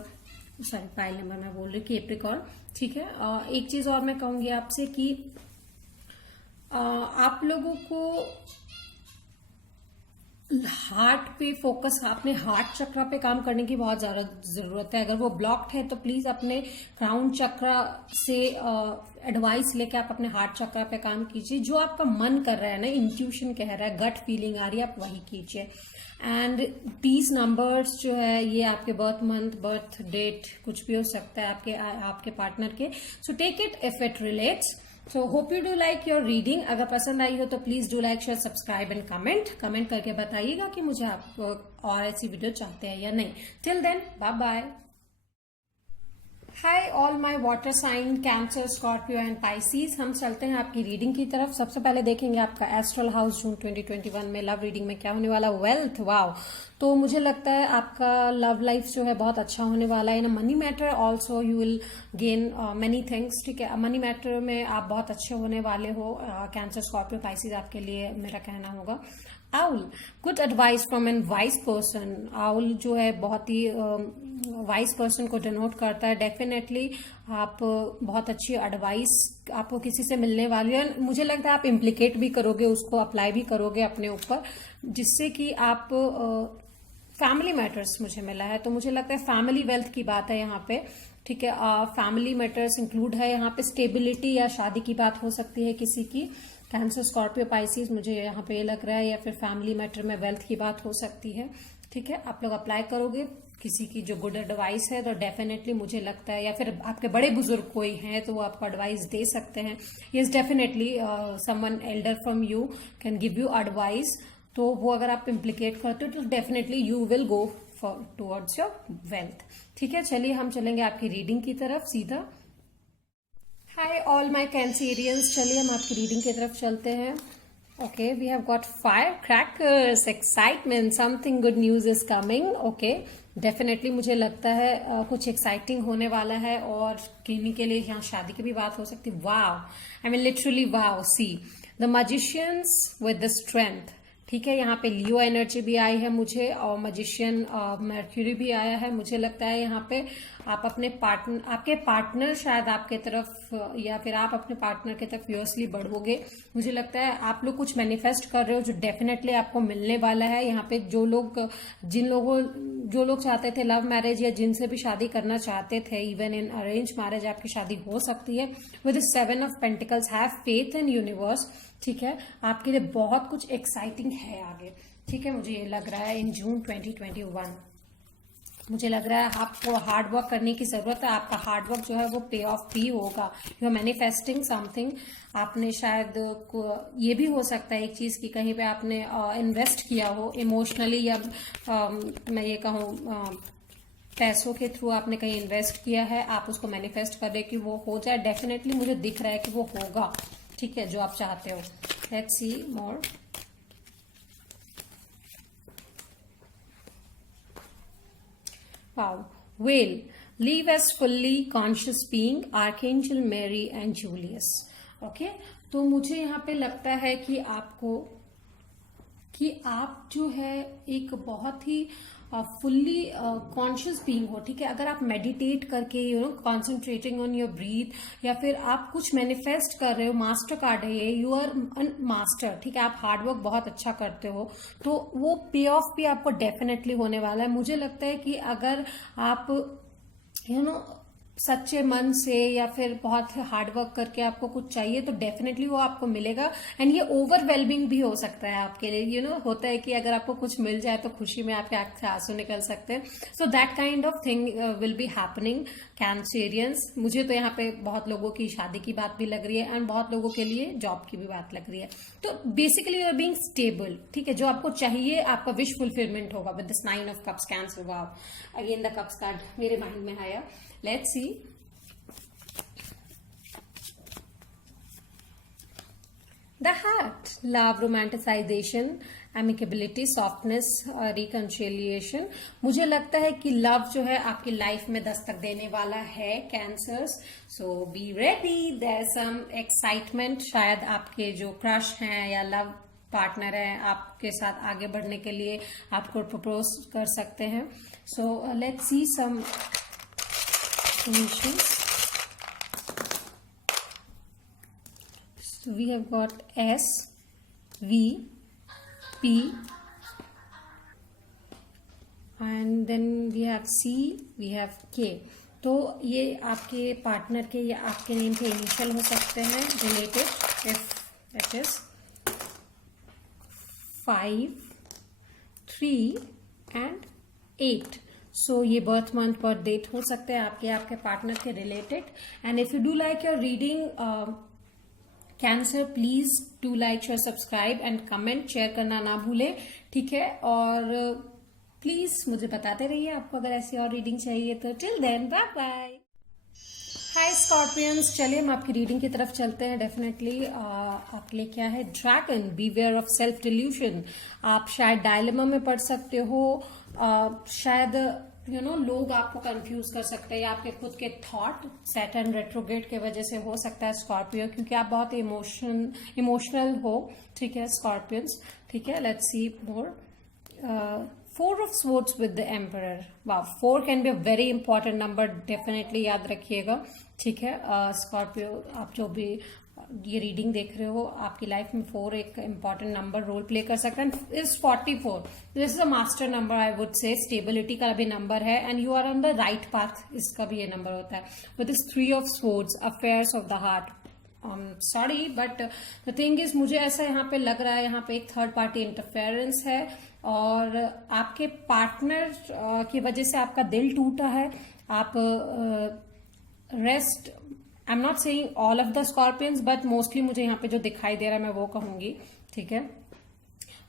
मैं बोल रही Capricorn, ठीक है। एक चीज और मैं कहूंगी आपसे कि आप लोगों को हार्ट पे फोकस, अपने हार्ट चक्र पे काम करने की बहुत ज्यादा जरूरत है। अगर वो ब्लॉक्ड है तो प्लीज अपने क्राउन चक्र से एडवाइस लेके आप अपने हार्ट चक्र पे काम कीजिए। जो आपका मन कर रहा है ना, इंट्यूशन कह रहा है, गट फीलिंग आ रही है, आप वही कीजिए। एंड these नंबर्स जो है, ये आपके बर्थ मंथ, बर्थ डेट कुछ भी हो सकता है आपके पार्टनर के। So take it if it relates. So hope you do like your reading. अगर पसंद आई हो तो please do like, share, subscribe and comment करके बताइएगा कि मुझे आप और ऐसी वीडियो चाहते हैं या नहीं। Till then, bye bye. Hi all my water sign, Cancer, Scorpio and Pisces. हम चलते हैं आपकी रीडिंग की तरफ। सबसे पहले देखेंगे आपका एस्ट्रल हाउस जून 2021 में लव रीडिंग में क्या होने वाला। वेल्थ, वाव। तो मुझे लगता है आपका लव लाइफ जो है बहुत अच्छा होने वाला है। In money matter also you will gain many things, ठीक है। मनी मैटर में आप बहुत अच्छे होने वाले हो। कैंसर, स्कॉर्पियो, पाइसिस आपके लिए मेरा कहना होगा। Owl, good advice from an wise person. Owl जो है बहुत ही वाइज पर्सन को डिनोट करता है। डेफिनेटली आप बहुत अच्छी एडवाइस आपको किसी से मिलने वाली है। मुझे लगता है आप इम्प्लीकेट भी करोगे, उसको अप्लाई भी करोगे अपने ऊपर, जिससे कि आप फैमिली मैटर्स मुझे मिला है, तो मुझे लगता है फैमिली वेल्थ की बात है यहाँ पे, ठीक है। फैमिली मैटर्स इंक्लूड है यहाँ पे। स्टेबिलिटी या शादी की बात हो सकती है किसी की। कैंसर, स्कॉर्पियो, पाइसिस मुझे यहाँ पे लग रहा है, या फिर फैमिली मैटर में वेल्थ की बात हो सकती है, ठीक है। आप लोग अप्लाई करोगे किसी की जो गुड एडवाइस है तो डेफिनेटली मुझे लगता है, या फिर आपके बड़े बुजुर्ग कोई हैं तो वो आपको एडवाइस दे सकते हैं। Yes, definitely someone Elder from you can give you advice. तो वो अगर आप इम्प्लीकेट करते हो तो definitely you will go towards your wealth. ठीक है, चलिए हम चलेंगे आपकी रीडिंग की तरफ सीधा। हाय ऑल माय कैंसेरियंस, चलिए हम आपकी रीडिंग की तरफ चलते हैं। Okay, we have got fire crackers, excitement, something good news is coming. Okay, definitely मुझे लगता है कुछ एक्साइटिंग होने वाला है, और किन्हीं के लिए यहाँ शादी की भी बात हो सकती है। Wow, I mean literally wow. See the magicians with the strength. ठीक है, यहाँ पे लियो एनर्जी भी आई है मुझे, और मैजिशियन मर्क्यूरी भी आया है। मुझे लगता है यहाँ पे आप अपने पार्टनर, आपके पार्टनर शायद आपके तरफ, या फिर आप अपने पार्टनर की तरफ फ्यूरियसली बढ़ोगे। मुझे लगता है आप लोग कुछ मैनिफेस्ट कर रहे हो जो डेफिनेटली आपको मिलने वाला है। यहाँ पे जो लोग चाहते थे लव मैरिज, या जिनसे भी शादी करना चाहते थे, इवन इन अरेंज मैरिज आपकी शादी हो सकती है। With 7 of pentacles, have faith in universe. ठीक है, आपके लिए बहुत कुछ एक्साइटिंग है आगे। ठीक है, मुझे ये लग रहा है इन जून 2021 मुझे लग रहा है आपको हार्ड वर्क करने की जरूरत है। आपका हार्ड वर्क जो है वो पे ऑफ भी होगा। You are manifesting something. आपने शायद ये भी हो सकता है एक चीज की, कहीं पे आपने इन्वेस्ट किया हो इमोशनली, या मैं ये कहूँ पैसों के थ्रू आपने कहीं इन्वेस्ट किया है। आप उसको मैनिफेस्ट कर रहे कि वो हो जाए। डेफिनेटली मुझे दिख रहा है कि वो होगा। ठीक है, जो आप चाहते हो। Let's see more. Wow. Whale. Live as fully conscious being, Archangel Mary and Julius. Okay? तो मुझे यहाँ पे लगता है कि आप जो है एक बहुत ही फुल्ली कॉन्शियस बीइंग हो। ठीक है, अगर आप मेडिटेट करके कॉन्सेंट्रेटिंग ऑन योर ब्रीथ, या फिर आप कुछ मैनिफेस्ट कर रहे हो, मास्टर कार्ड है ये, यू आर मास्टर। ठीक है, आप हार्डवर्क बहुत अच्छा करते हो, तो वो पे ऑफ भी आपको डेफिनेटली होने वाला है। मुझे लगता है कि अगर आप सच्चे मन से, या फिर बहुत हार्ड वर्क करके आपको कुछ चाहिए, तो डेफिनेटली वो आपको मिलेगा। एंड ये ओवरवेलमिंग भी हो सकता है आपके लिए। होता है कि अगर आपको कुछ मिल जाए तो खुशी में आपके आंख से आंसू निकल सकते हैं। So that kind of thing will be happening Cancerians. मुझे तो यहाँ पे बहुत लोगों की शादी की बात भी लग रही है, एंड बहुत लोगों के लिए जॉब की भी बात लग रही है। तो basically you are being stable. ठीक है, जो आपको चाहिए, आपका विश फुलफिलमेंट होगा with this 9 of cups Cancer. Wow, again the cups card मेरे माइंड में आया। Let's see. The heart. Love, romanticization, amicability, softness, reconciliation. मुझे लगता है कि लव जो है आपकी लाइफ में दस्तक देने वाला है Cancers. So be ready, there some excitement. शायद आपके जो क्रश हैं या लव पार्टनर है, आपके साथ आगे बढ़ने के लिए आपको प्रपोज कर सकते हैं। So let's see some initials. So we have got S, V, P, and then we have C, we have K. तो ये आपके पार्टनर के या आपके नेम के इनिशियल हो सकते हैं related. If it is 5, 3 and 8। सो ये बर्थ मंथ, बर्थ डेट हो सकते हैं आपके पार्टनर के related. And if you do like your reading cancer, please do like, share, subscribe and comment. Share करना ना भूलें। ठीक है, और प्लीज मुझे बताते रहिए आपको अगर ऐसी और रीडिंग चाहिए तो। Till then, bye bye. Hi scorpions, चलिए हम आपकी रीडिंग की तरफ चलते हैं। डेफिनेटली आपके लिए क्या है? Dragon, beware of self delusion. आप शायद डायलेमा में पड़ सकते हो। शायद लोग आपको कंफ्यूज कर सकते हैं, या आपके खुद के थॉट सैटर्न रेट्रोग्रेड के वजह से हो सकता है स्कॉर्पियो, क्योंकि आप बहुत इमोशनल हो। ठीक है स्कॉर्पियंस। ठीक है, let's see more. 4 of swords with the emperor. Wow, 4 can be a very important number. Definitely याद रखिएगा। ठीक है स्कॉर्पियो, आप जो भी ये रीडिंग देख रहे हो, आपकी लाइफ में 4 एक इम्पॉर्टेंट नंबर रोल प्ले कर सकता है। Is 44, this is a master number, I would say. Stability का भी नंबर है, and you are on the right path, इसका भी ये नंबर होता है। With this 3 of swords, affairs of the heart. Sorry but the thing is, मुझे ऐसा यहाँ पे लग रहा है, यहाँ पे एक थर्ड पार्टी इंटरफेरेंस है, और आपके पार्टनर की वजह से आपका दिल टूटा है। आप rest, I am not saying all of the Scorpions, but mostly मुझे यहाँ पे जो दिखाई दे रहा है मैं वो कहूंगी। ठीक है,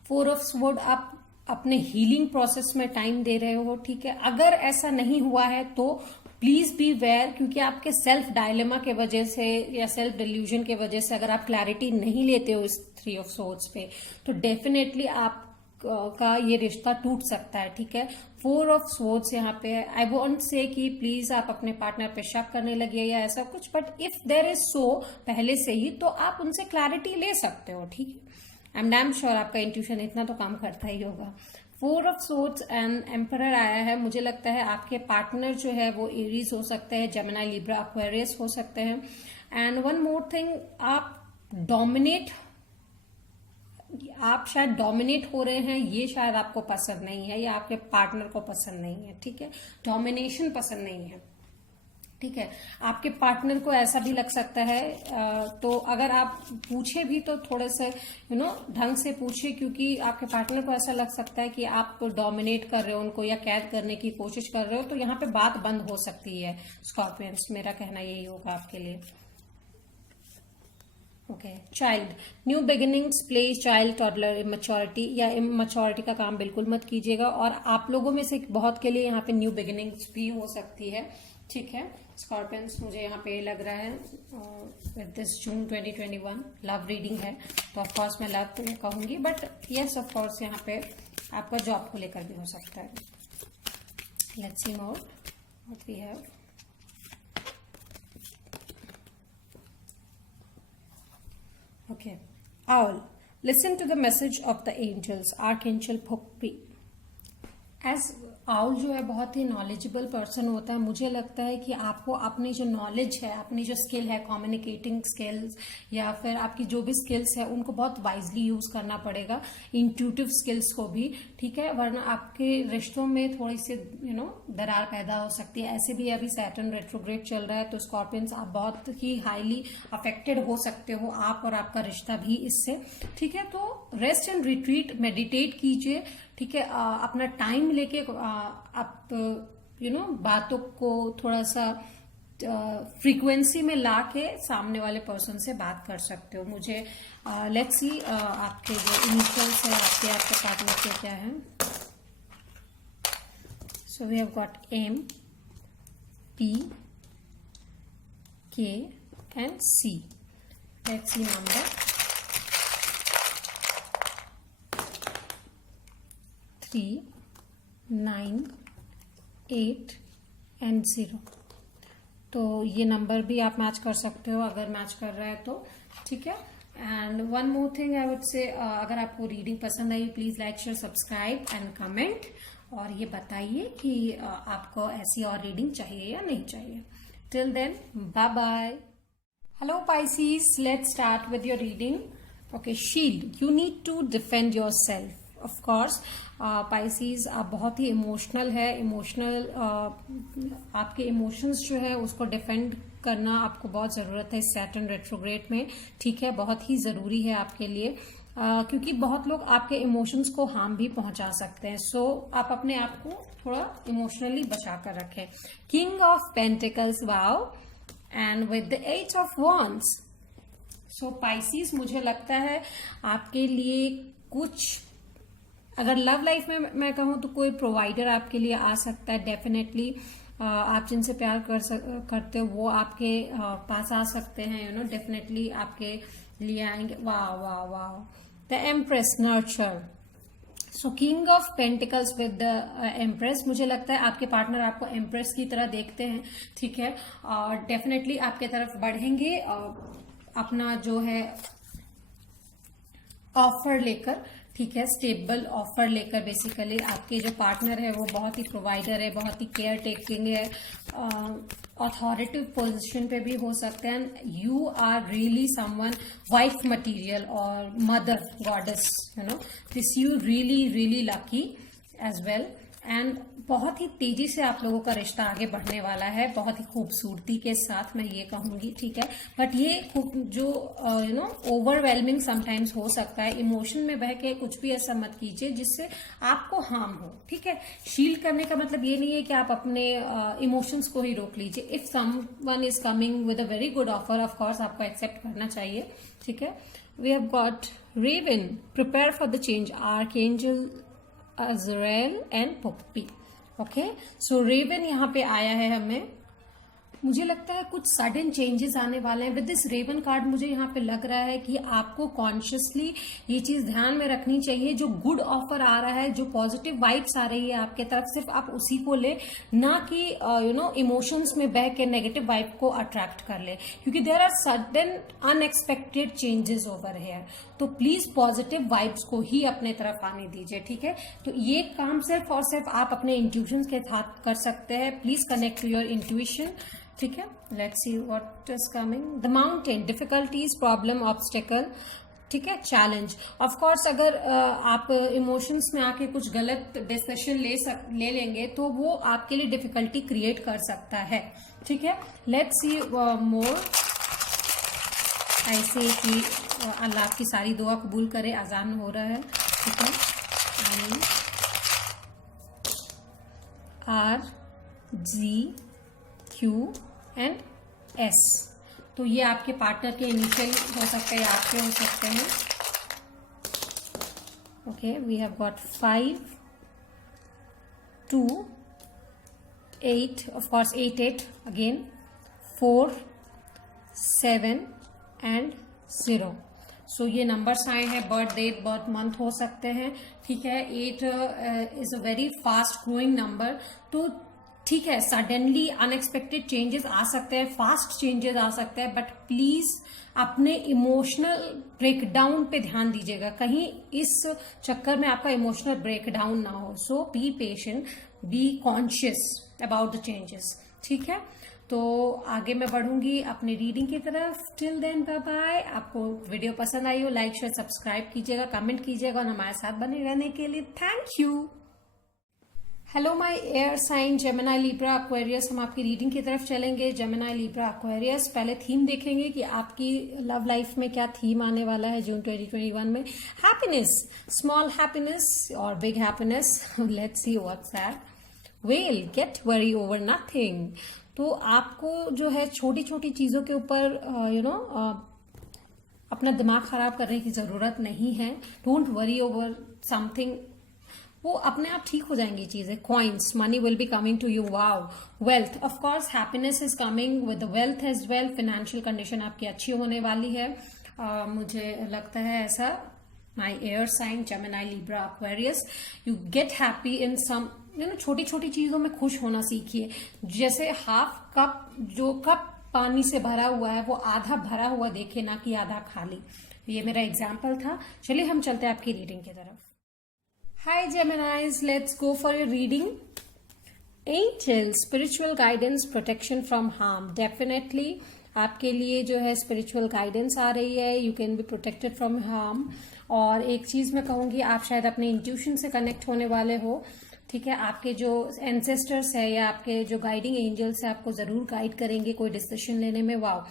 4 of sword, आप अपने हीलिंग प्रोसेस में टाइम दे रहे हो, ठीक है। अगर ऐसा नहीं हुआ है तो प्लीज बी वेयर, क्योंकि आपके सेल्फ डायलेमा के वजह से या सेल्फ डिल्यूजन के वजह से अगर आप क्लैरिटी नहीं लेते हो इस 3 ऑफ सोर्ड्स पे, तो डेफिनेटली आप का ये रिश्ता टूट सकता है, ठीक है। 4 ऑफ सोर्ड्स यहाँ पे है। आई वॉन्ट से कि प्लीज आप अपने पार्टनर पे शक करने लगे या ऐसा कुछ, but if there is so पहले से ही, तो आप उनसे क्लैरिटी ले सकते हो, ठीक है। आई एम डैम श्योर आपका इंट्यूशन इतना तो काम करता ही होगा। 4 ऑफ सोर्ड्स एंड एम्परर आया है। मुझे लगता है आपके पार्टनर जो है वो एरीज हो सकते हैं, जेमिनी, लिब्रा, एक्वेरियस हो सकते हैं। एंड वन मोर थिंग, आप शायद डोमिनेट हो रहे हैं, ये शायद आपको पसंद नहीं है या आपके पार्टनर को पसंद नहीं है, ठीक है। डोमिनेशन पसंद नहीं है, ठीक है। आपके पार्टनर को ऐसा भी लग सकता है, तो अगर आप पूछे भी तो थोड़े से ढंग से पूछिए, क्योंकि आपके पार्टनर को ऐसा लग सकता है कि आप डोमिनेट कर रहे हो उनको या कैद करने की कोशिश कर रहे हो, तो यहाँ पे बात बंद हो सकती है स्कॉर्पियंस। मेरा कहना यही होगा आपके लिए। Okay, child, new beginnings, play, child, toddler, immaturity या इमेच्योरिटी का काम बिल्कुल मत कीजिएगा। और आप लोगों में से बहुत के लिए यहाँ पे न्यू बिगिनिंग्स भी हो सकती है, ठीक है स्कॉर्पियंस। मुझे यहाँ पे लग रहा है with this June 2021 love reading है, तो ऑफकोर्स मैं लव कहूंगी, बट यस ऑफकोर्स यहाँ पे आपका जॉब को लेकर भी हो सकता है। Let's see more what we have. Okay. Owl. Listen to the message of the angels. Archangel Phukpi. As owl जो है बहुत ही नॉलेजेबल पर्सन होता है। मुझे लगता है कि आपको अपनी जो नॉलेज है, अपनी जो स्किल है, कम्युनिकेटिंग स्किल्स या फिर आपकी जो भी स्किल्स है, उनको बहुत वाइजली यूज करना पड़ेगा, इंट्यूटिव स्किल्स को भी, ठीक है। वरना आपके रिश्तों में थोड़ी सी दरार पैदा हो सकती है। ऐसे भी अभी सैटर्न रेट्रोग्रेड चल रहा है, तो स्कॉर्पियंस आप बहुत ही हाईली अफेक्टेड हो सकते हो, आप और आपका रिश्ता भी इससे, ठीक है। तो रेस्ट एंड रिट्रीट, मेडिटेट कीजिए, ठीक है। अपना टाइम लेके आप बातों को थोड़ा सा फ्रीक्वेंसी में लाके सामने वाले पर्सन से बात कर सकते हो। मुझे लेट्स सी आपके जो इनिशियल्स है आपके पार्टनर के क्या है। So we have got M, P, K and C. Let's see number 3, 9, 8 and 0। तो ये नंबर भी आप मैच कर सकते हो अगर मैच कर रहा है तो, ठीक है। And one more thing I would say, अगर आपको रीडिंग पसंद आई please like, share, subscribe and comment, और ये बताइए कि आपको ऐसी और रीडिंग चाहिए या नहीं चाहिए। Till then bye bye. Hello Pisces, let's start with your reading. Okay, shield, you need to defend yourself. Of course Pisces आप बहुत ही इमोशनल है, आपके इमोशंस जो है उसको डिफेंड करना आपको बहुत जरूरत है इस सैटर्न रेट्रोग्रेड में, ठीक है। बहुत ही जरूरी है आपके लिए, क्योंकि बहुत लोग आपके इमोशंस को हार्म भी पहुंचा सकते हैं। सो आप अपने आप को थोड़ा इमोशनली बचा कर रखें। King of pentacles, wow, and with the 8 of wands. So Pisces मुझे लगता है आपके लिए कुछ, अगर लव लाइफ में मैं कहूँ तो कोई प्रोवाइडर आपके लिए आ सकता है डेफिनेटली। आप जिनसे प्यार करते हो वो आपके पास आ सकते हैं, डेफिनेटली आपके लिए आएंगे। वाह वाह वाह, the empress, nurture. So king of pentacles with the empress, मुझे लगता है आपके पार्टनर आपको एम्प्रेस की तरह देखते हैं, ठीक है। और डेफिनेटली आपके तरफ बढ़ेंगे अपना जो है ऑफर लेकर, ठीक है, स्टेबल ऑफर लेकर। बेसिकली आपके जो पार्टनर है वो बहुत ही प्रोवाइडर है, बहुत ही केयर टेकिंग है, अथॉरिटिव पोजीशन पे भी हो सकते हैं। You are really someone wife material और mother goddess, this you really lucky as well. And बहुत ही तेजी से आप लोगों का रिश्ता आगे बढ़ने वाला है, बहुत ही खूबसूरती के साथ, मैं ये कहूंगी, ठीक है। बट ये जो ओवरवेलमिंग समटाइम्स हो सकता है, इमोशन में बह के कुछ भी ऐसा मत कीजिए जिससे आपको हार्म हो, ठीक है। शील्ड करने का मतलब ये नहीं है कि आप अपने इमोशंस को ही रोक लीजिए। If someone is coming with a very good offer, of course आपको एक्सेप्ट करना चाहिए, ठीक है। We have got raven, prepare for the change, archangel Azrael and puppy. Okay, so raven यहाँ पे आया है हमें। मुझे लगता है कुछ सडन चेंजेस आने वाले हैं विद दिस रेवन कार्ड। मुझे यहाँ पे लग रहा है कि आपको कॉन्शियसली ये चीज ध्यान में रखनी चाहिए, जो गुड ऑफर आ रहा है, जो पॉजिटिव वाइब्स आ रही है आपके तरफ, सिर्फ आप उसी को ले, ना कि इमोशंस में बह के नेगेटिव वाइब को अट्रैक्ट कर ले, क्योंकि there are sudden unexpected changes over here. तो प्लीज पॉजिटिव वाइब्स को ही अपने तरफ आने दीजिए, ठीक है। तो ये काम सिर्फ और सिर्फ आप अपने इंट्यूशन के साथ कर सकते हैं। Please connect to your intuition, ठीक है। Let's see what is coming. The mountain, difficulties, problem, obstacle, ठीक है, चैलेंज। ऑफ कोर्स अगर आप इमोशंस में आके कुछ गलत डिसीजन ले लेंगे तो वो आपके लिए डिफिकल्टी क्रिएट कर सकता है, ठीक है। लेट्स सी मोर। ऐसे कि अल्लाह आपकी सारी दुआ कबूल करे। अजान हो रहा है, ठीक है। RGQ एंड S, तो ये आपके पार्टनर के इनिशियल हो सकते हैं या आपके हो सकते हैं। Okay, we have got 5, 2, 8, of course 8, 8 again, 4, 7 and 0। So ये नंबर्स आए हैं, बर्थ डेट, बर्थ मंथ हो सकते हैं, ठीक है। 8 is a very fast growing number, तो ठीक है, सडनली अनएक्सपेक्टेड चेंजेस आ सकते हैं, फास्ट चेंजेस आ सकते हैं, बट प्लीज अपने इमोशनल ब्रेकडाउन पे ध्यान दीजिएगा, कहीं इस चक्कर में आपका इमोशनल ब्रेकडाउन ना हो। So be patient, be conscious about the changes, ठीक है। तो आगे मैं बढ़ूंगी अपनी रीडिंग की तरफ। टिल देन बाय बाय। आपको वीडियो पसंद आई हो, लाइक शेयर सब्सक्राइब कीजिएगा, कमेंट कीजिएगा और हमारे साथ बने रहने के लिए thank you. Hello my air sign Gemini Libra Aquarius, हम आपकी रीडिंग की तरफ चलेंगे। जेमिनी लिब्रा एक्वेरियस, पहले थीम देखेंगे कि आपकी लव लाइफ में क्या थीम आने वाला है जून 2021 में। हैप्पीनेस, स्मॉल हैप्पीनेस और big happiness. Let's see what's that. Well, get worry over nothing. तो आपको जो है छोटी छोटी चीजों के ऊपर अपना दिमाग खराब करने की जरूरत नहीं है। डोंट वरी ओवर समथिंग, वो अपने आप ठीक हो जाएंगी चीजें। Coins, money will be coming to you. Wow, wealth, of course happiness is coming with wealth as well. Financial condition आपकी अच्छी होने वाली है, मुझे लगता है ऐसा। My air sign Gemini Libra Aquarius, you get happy in some, छोटी छोटी चीजों में खुश होना सीखिए। जैसे हाफ कप, जो कप पानी से भरा हुआ है वो आधा भरा हुआ देखे, ना कि आधा खाली। ये मेरा एग्जाम्पल था। चलिए हम चलते हैं आपकी रीडिंग की तरफ। Hi Geminis, let's go for your reading. Angel, spiritual guidance, protection from harm. Definitely आपके लिए जो है स्पिरिचुअल गाइडेंस आ रही है। You can be protected from harm. और एक चीज मैं कहूंगी, आप शायद अपने इंट्यूशन से कनेक्ट होने वाले हो, ठीक है। आपके जो एंसेस्टर्स है या आपके जो गाइडिंग एंजल्स है आपको जरूर गाइड करेंगे कोई डिसीजन लेने में। वाओ,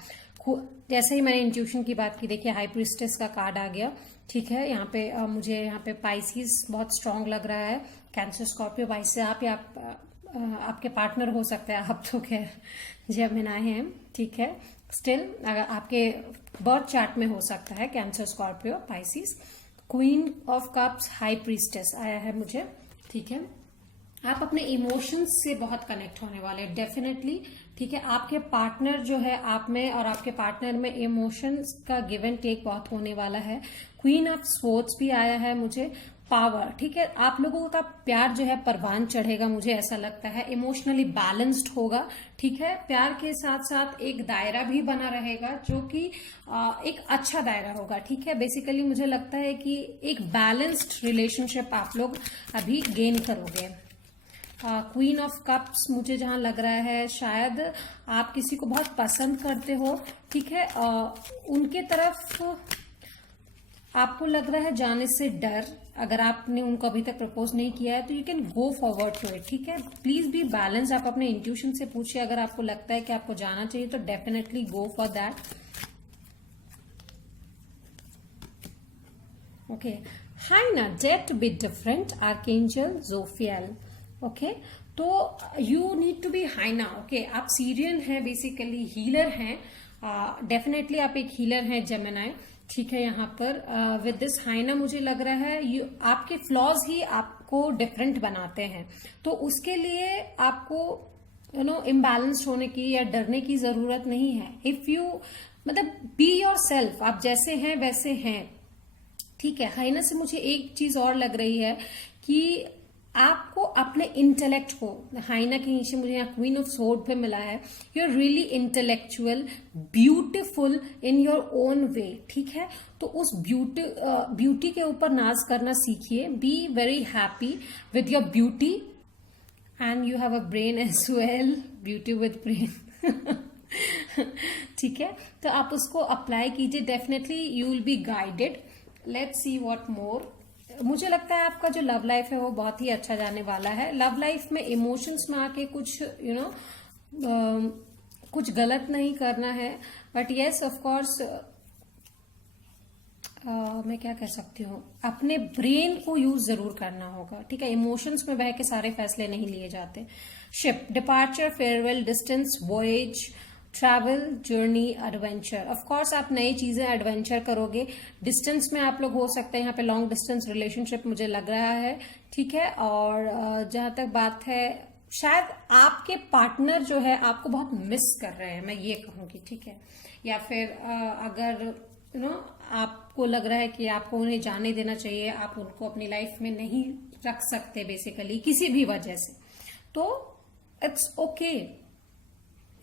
जैसे ही मैंने इंट्यूशन की बात की, देखिए हाई प्रीस्टेस का कार्ड आ गया, ठीक है। यहाँ पे मुझे यहाँ पे पाइसिस बहुत स्ट्रांग लग रहा है। कैंसर, स्कॉर्पियो, वाइस से आप या आपके पार्टनर हो सकते हैं, आप तो खैर जेमिनी हैं, ठीक है। स्टिल अगर आपके बर्थ चार्ट में हो सकता है cancer, Scorpio, Pisces. Queen of cups, high priestess आया है मुझे, ठीक है। आप अपने इमोशंस से बहुत कनेक्ट होने वाले हैं, डेफिनेटली, ठीक है। आपके पार्टनर जो है आप में और आपके पार्टनर में इमोशंस का गिव एंड टेक बहुत होने वाला है। क्वीन ऑफ स्वॉर्ड्स भी आया है मुझे। पावर, ठीक है। आप लोगों का प्यार जो है परवान चढ़ेगा, मुझे ऐसा लगता है। इमोशनली बैलेंस्ड होगा, ठीक है। प्यार के साथ साथ एक दायरा भी बना रहेगा, जो कि एक अच्छा दायरा होगा, ठीक है। बेसिकली मुझे लगता है कि एक बैलेंस्ड रिलेशनशिप आप लोग अभी गेन करोगे। क्वीन ऑफ कप्स मुझे जहां लग रहा है, शायद आप किसी को बहुत पसंद करते हो, ठीक है। उनके तरफ आपको लग रहा है जाने से डर। अगर आपने उनको अभी तक प्रपोज नहीं किया है तो you can go forward to it, ठीक है। Please be balance. आप अपने इंट्यूशन से पूछिए, अगर आपको लगता है कि आपको जाना चाहिए तो definitely go for that. Okay, hyena, dare to be different, archangel Jophiel. Okay, तो you need to be hyena. Okay, आप सीरियन हैं, बेसिकली हीलर हैं। डेफिनेटली आप एक हीलर हैं जेमिनी, ठीक है। यहाँ पर विद दिस हाइना मुझे लग रहा है आपके फ्लॉज ही आप आपको डिफरेंट बनाते हैं। तो उसके लिए आपको इम्बैलेंस होने की या डरने की जरूरत नहीं है। इफ यू मतलब बी योर सेल्फ, आप जैसे हैं वैसे हैं, ठीक है। हाइना से मुझे एक चीज और लग रही है कि आपको अपने इंटेलेक्ट को, हाइना के नीचे मुझे यहाँ क्वीन ऑफ सोर्ड पे मिला है, you are really intellectual, beautiful in your own way, ठीक है। तो उस ब्यूटी के ऊपर नाज करना सीखिए। Be very happy with your beauty and you have a brain as well, beauty with brain ठीक है। तो आप उसको अप्लाई कीजिए, definitely you will be guided. Let's see what more. मुझे लगता है आपका जो लव लाइफ है वो बहुत ही अच्छा जाने वाला है। लव लाइफ में इमोशंस में आके कुछ कुछ गलत नहीं करना है, बट येस ऑफ कोर्स मैं क्या कह सकती हूँ, अपने ब्रेन को यूज जरूर करना होगा, ठीक है। इमोशंस में बह के सारे फैसले नहीं लिए जाते। Ship, departure, farewell, distance, voyage, travel, journey, adventure. Of course आप नई चीजें एडवेंचर करोगे। डिस्टेंस में आप लोग हो सकते हैं, यहाँ पे लॉन्ग डिस्टेंस रिलेशनशिप मुझे लग रहा है, ठीक है। और जहां तक बात है, शायद आपके पार्टनर जो है आपको बहुत मिस कर रहे हैं, मैं ये कहूंगी, ठीक है। या फिर अगर आपको लग रहा है कि आपको उन्हें जाने देना चाहिए, आप उनको अपनी लाइफ में नहीं रख सकते बेसिकली किसी भी वजह से, तो it's okay,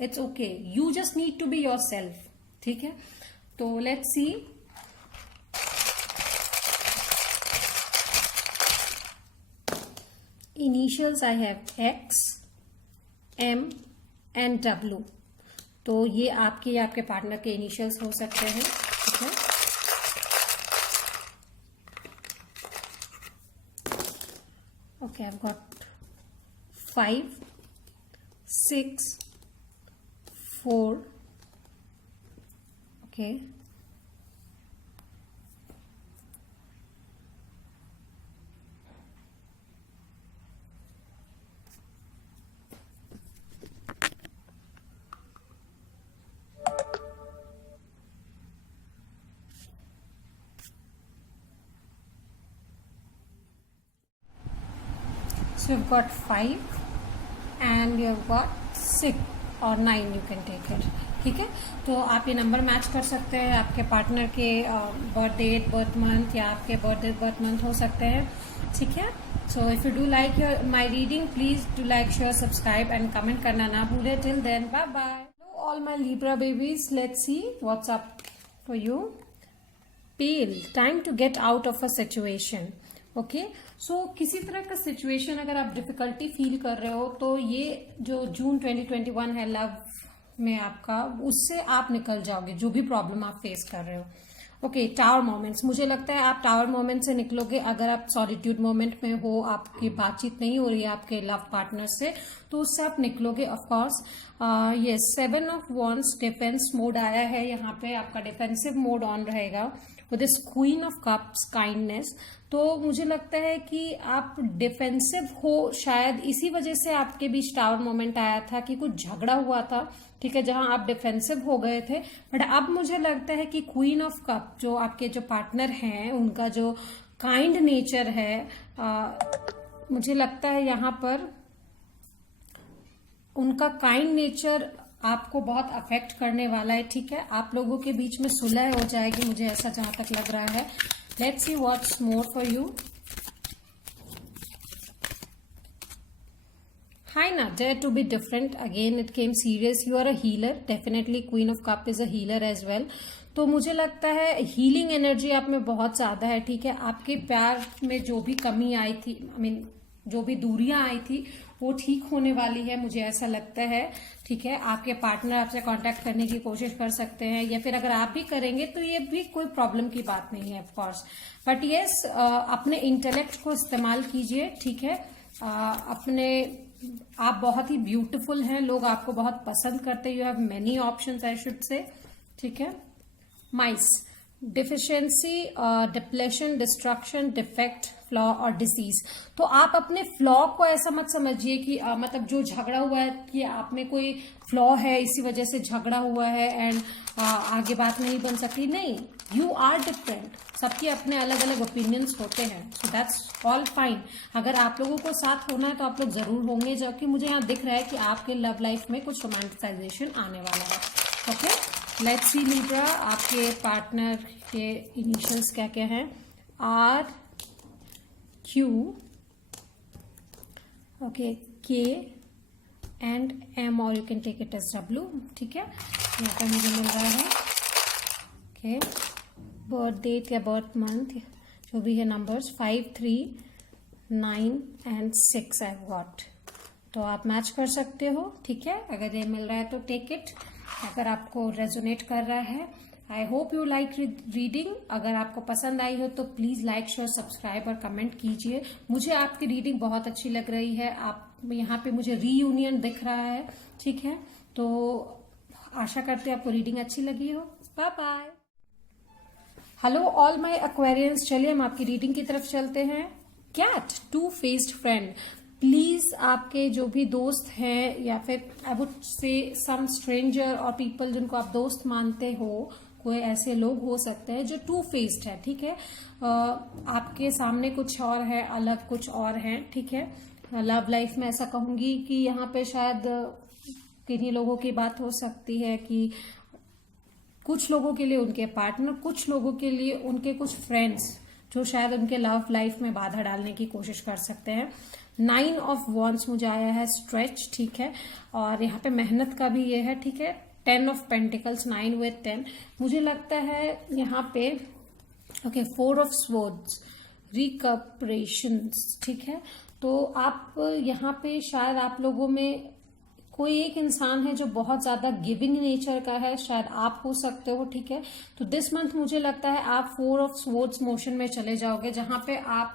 it's okay, you just need to be yourself, ठीक है। तो let's see. Initials I have X, M and W. तो ये आपके या आपके पार्टनर के इनिशियल्स हो सकते हैं, ठीक है। Okay, I have got 5, 6, 4, okay, so you've got 5 and you've got 6 और 9, you can take it, ठीक है। तो आप ये नंबर मैच कर सकते हैं, आपके पार्टनर के बर्थ डेट, बर्थ मंथ या आपके बर्थ डेट, बर्थ मंथ हो सकते हैं, ठीक है। So if you do like your my reading, please do like, share, subscribe and comment करना ना भूले। Till then, bye bye. Hello all my Libra babies, let's see what's up for you. Pale, time to get out of a situation, okay. So किसी तरह का situation अगर आप difficulty feel कर रहे हो, तो ये जो जून 2021 है लव में आपका, उससे आप निकल जाओगे, जो भी प्रॉब्लम आप फेस कर रहे हो, ओके। टावर मोमेंट्स, मुझे लगता है आप टावर मोमेंट से निकलोगे। अगर आप सॉलिट्यूड मोमेंट में हो, आपकी बातचीत नहीं हो रही है आपके लव पार्टनर से, तो उससे आप निकलोगे ऑफ कोर्स। ये 7 ऑफ वॉन्ड्स, डिफेंस मोड आया है यहाँ पे, आपका डिफेंसिव मोड ऑन रहेगा with this queen of cups, kindness. तो मुझे लगता है कि आप डिफेंसिव हो, शायद इसी वजह से आपके बीच टावर मोमेंट आया था कि कुछ झगड़ा हुआ था, ठीक है, जहां आप डिफेंसिव हो गए थे। बट अब मुझे लगता है कि क्वीन ऑफ कप, जो आपके जो पार्टनर हैं, उनका जो काइंड नेचर है, मुझे लगता है यहाँ पर उनका काइंड नेचर आपको बहुत अफेक्ट करने वाला है, ठीक है। आप लोगों के बीच में सुलह हो जाएगी, मुझे ऐसा जहां तक लग रहा है। Let's see what's more for you. Hi na, dare to be different. Again it came serious. You are a healer. Definitely Queen of Cup is a healer as well. तो मुझे लगता है हीलिंग एनर्जी आप में बहुत ज्यादा है, ठीक है। आपके प्यार में जो भी कमी आई थी, जो भी दूरियां आई थी, वो ठीक होने वाली है, मुझे ऐसा लगता है, ठीक है। आपके पार्टनर आपसे कांटेक्ट करने की कोशिश कर सकते हैं, या फिर अगर आप भी करेंगे तो ये भी कोई प्रॉब्लम की बात नहीं है ऑफ कोर्स। बट यस, अपने इंटेलेक्ट को इस्तेमाल कीजिए, ठीक है। आप बहुत ही ब्यूटीफुल हैं, लोग आपको बहुत पसंद करते हैं। You have many options, I should say, ठीक है। Mice, deficiency, depletion, destruction, defect, flaw और डिसीज। तो आप अपने फ्लॉ को ऐसा मत समझिए कि मतलब जो झगड़ा हुआ है कि आप में कोई फ्लॉ है इसी वजह से झगड़ा हुआ है एंड आगे बात नहीं बन सकती। नहीं, यू आर डिफरेंट, सबके अपने अलग अलग ओपिनियंस होते हैं, सो दैट्स ऑल फाइन। अगर आप लोगों को साथ होना है तो आप लोग जरूर होंगे, जबकि मुझे यहाँ दिख रहा है कि आपके लव लाइफ में कुछ रोमांटिसाइजेशन आने वाला है। ओके, लेट्स सी लिब्रा, आपके पार्टनर के इनिशियल्स क्या क्या हैं? R, Q, okay, K and M, और you can take it as W. ठीक है, यहाँ पर मुझे मिल रहा है ओके, बर्थ डेट या बर्थ मंथ जो भी है, नंबर्स 5, 3, 9 एंड 6 आई गॉट। तो आप मैच कर सकते हो। ठीक है, अगर ये मिल रहा है तो टेक इट, अगर आपको रेजोनेट कर रहा है। I hope you like reading. अगर आपको पसंद आई हो तो प्लीज लाइक, शेयर, सब्सक्राइब और कमेंट कीजिए। मुझे आपकी रीडिंग बहुत अच्छी लग रही है। आप यहाँ पे मुझे रीयूनियन दिख रहा है। ठीक है, तो आशा करते हैं आपको रीडिंग अच्छी लगी हो। Bye bye. Hello all my Aquarians, चलिए हम आपकी रीडिंग की तरफ चलते हैं। Cat, two faced friend. Please आपके जो भी दोस्त हैं या फिर आई वुड से सम स्ट्रेंजर और पीपल जिनको आप दोस्त मानते हो, कोई ऐसे लोग हो सकते हैं जो टू फेस्ड है। ठीक है, आपके सामने कुछ और है, अलग कुछ और है। ठीक है, लव लाइफ में ऐसा कहूंगी कि यहाँ पे शायद किन्हीं लोगों की बात हो सकती है कि कुछ लोगों के लिए उनके पार्टनर, कुछ लोगों के लिए उनके कुछ फ्रेंड्स जो शायद उनके लव लाइफ में बाधा डालने की कोशिश कर सकते हैं। 9 ऑफ वॉन्ड्स मुझे आया है, स्ट्रेच। ठीक है, और यहाँ पे मेहनत का भी ये है। ठीक है, 10 ऑफ पेंटिकल्स, 9 with 10। मुझे लगता है यहाँ पे ओके, 4 ऑफ स्वॉर्ड्स, रिकपरेशंस। ठीक है, तो आप यहाँ पे शायद आप लोगों में कोई एक इंसान है जो बहुत ज्यादा गिविंग नेचर का है, शायद आप हो सकते हो। ठीक है, तो दिस मंथ मुझे लगता है आप 4 ऑफ स्वॉर्ड्स मोशन में चले जाओगे, जहां पे आप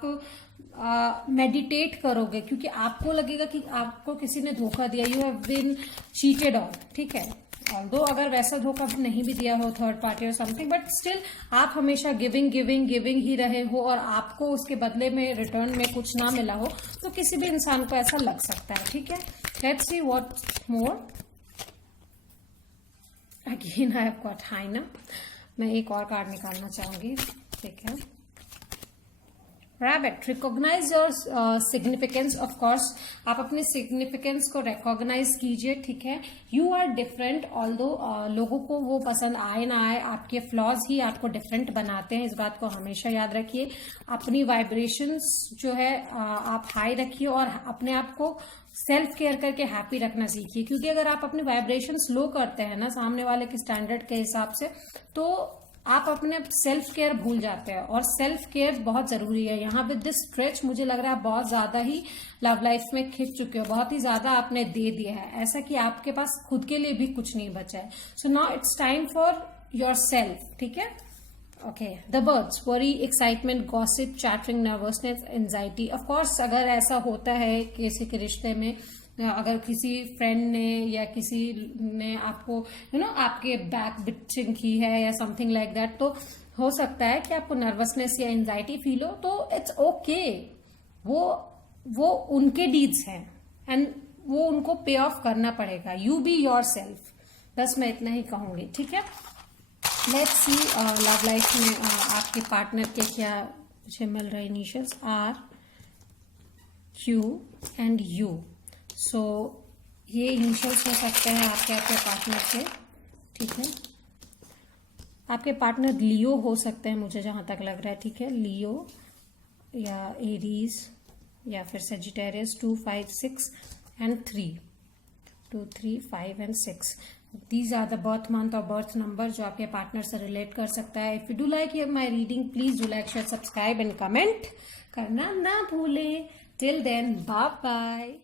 मेडिटेट करोगे, क्योंकि आपको लगेगा कि आपको किसी ने धोखा दिया, you have been cheated on. ठीक है, ऑल्दो अगर वैसा धोखा नहीं भी दिया हो थर्ड पार्टी और समथिंग, बट स्टिल आप हमेशा गिविंग गिविंग गिविंग ही रहे हो और आपको उसके बदले में रिटर्न में कुछ ना मिला हो, तो किसी भी इंसान को ऐसा लग सकता है। ठीक है, let's see what more. Again I have got hyena. मैं एक और कार्ड निकालना चाहूंगी। ठीक है, rabbit, recognize your significance. Of course आप अपने सिग्निफिकेंस को रिकॉग्नाइज कीजिए। ठीक है, यू आर डिफरेंट, ऑल्दो लोगों को वो पसंद आए ना आए, आपके फ्लॉज ही आपको डिफरेंट बनाते हैं। इस बात को हमेशा याद रखिए। अपनी वाइब्रेशंस जो है आप हाई रखिए और अपने आप को सेल्फ केयर करके हैप्पी रखना सीखिए, क्योंकि अगर आप अपने वाइब्रेशंस लो करते हैं ना सामने वाले के स्टैंडर्ड के हिसाब से, तो आप अपने सेल्फ केयर भूल जाते हैं, और सेल्फ केयर बहुत जरूरी है। यहाँ पे दिस स्ट्रेच मुझे लग रहा है बहुत ज्यादा ही लव लाइफ में खिंच चुके हो, बहुत ही ज्यादा आपने दे दिया है, ऐसा कि आपके पास खुद के लिए भी कुछ नहीं बचा है। So now it's time for your self. ठीक है, okay, the birds, worry, excitement, gossip, chattering, nervousness, anxiety. Of course अगर ऐसा होता है किसी के रिश्ते में, अगर किसी फ्रेंड ने या किसी ने आपको आपके बैक बिचिंग की है या समथिंग लाइक दैट, तो हो सकता है कि आपको नर्वसनेस या एंजाइटी फील हो, तो इट्स ओके। वो उनके डीड्स हैं एंड वो उनको पे ऑफ करना पड़ेगा। यू बी योर सेल्फ, बस मैं इतना ही कहूंगी। ठीक है, लेट्स सी लव लाइफ में आपके पार्टनर के क्या मुझे मिल रहे initials, R, Q and U. So ये इनिशियल्स हो सकते हैं आपके पार्टनर के। ठीक है, आपके पार्टनर लियो हो सकते हैं मुझे जहां तक लग रहा है। ठीक है, लियो या एरीज या फिर Sagittarius. 2, 5, 6 and 3, 2, 3, 5 and 6। These are the birth month और बर्थ नंबर जो आपके पार्टनर से रिलेट कर सकता है। If you do like my reading, please do like, share, subscribe and comment करना ना भूले। Till then, bye bye.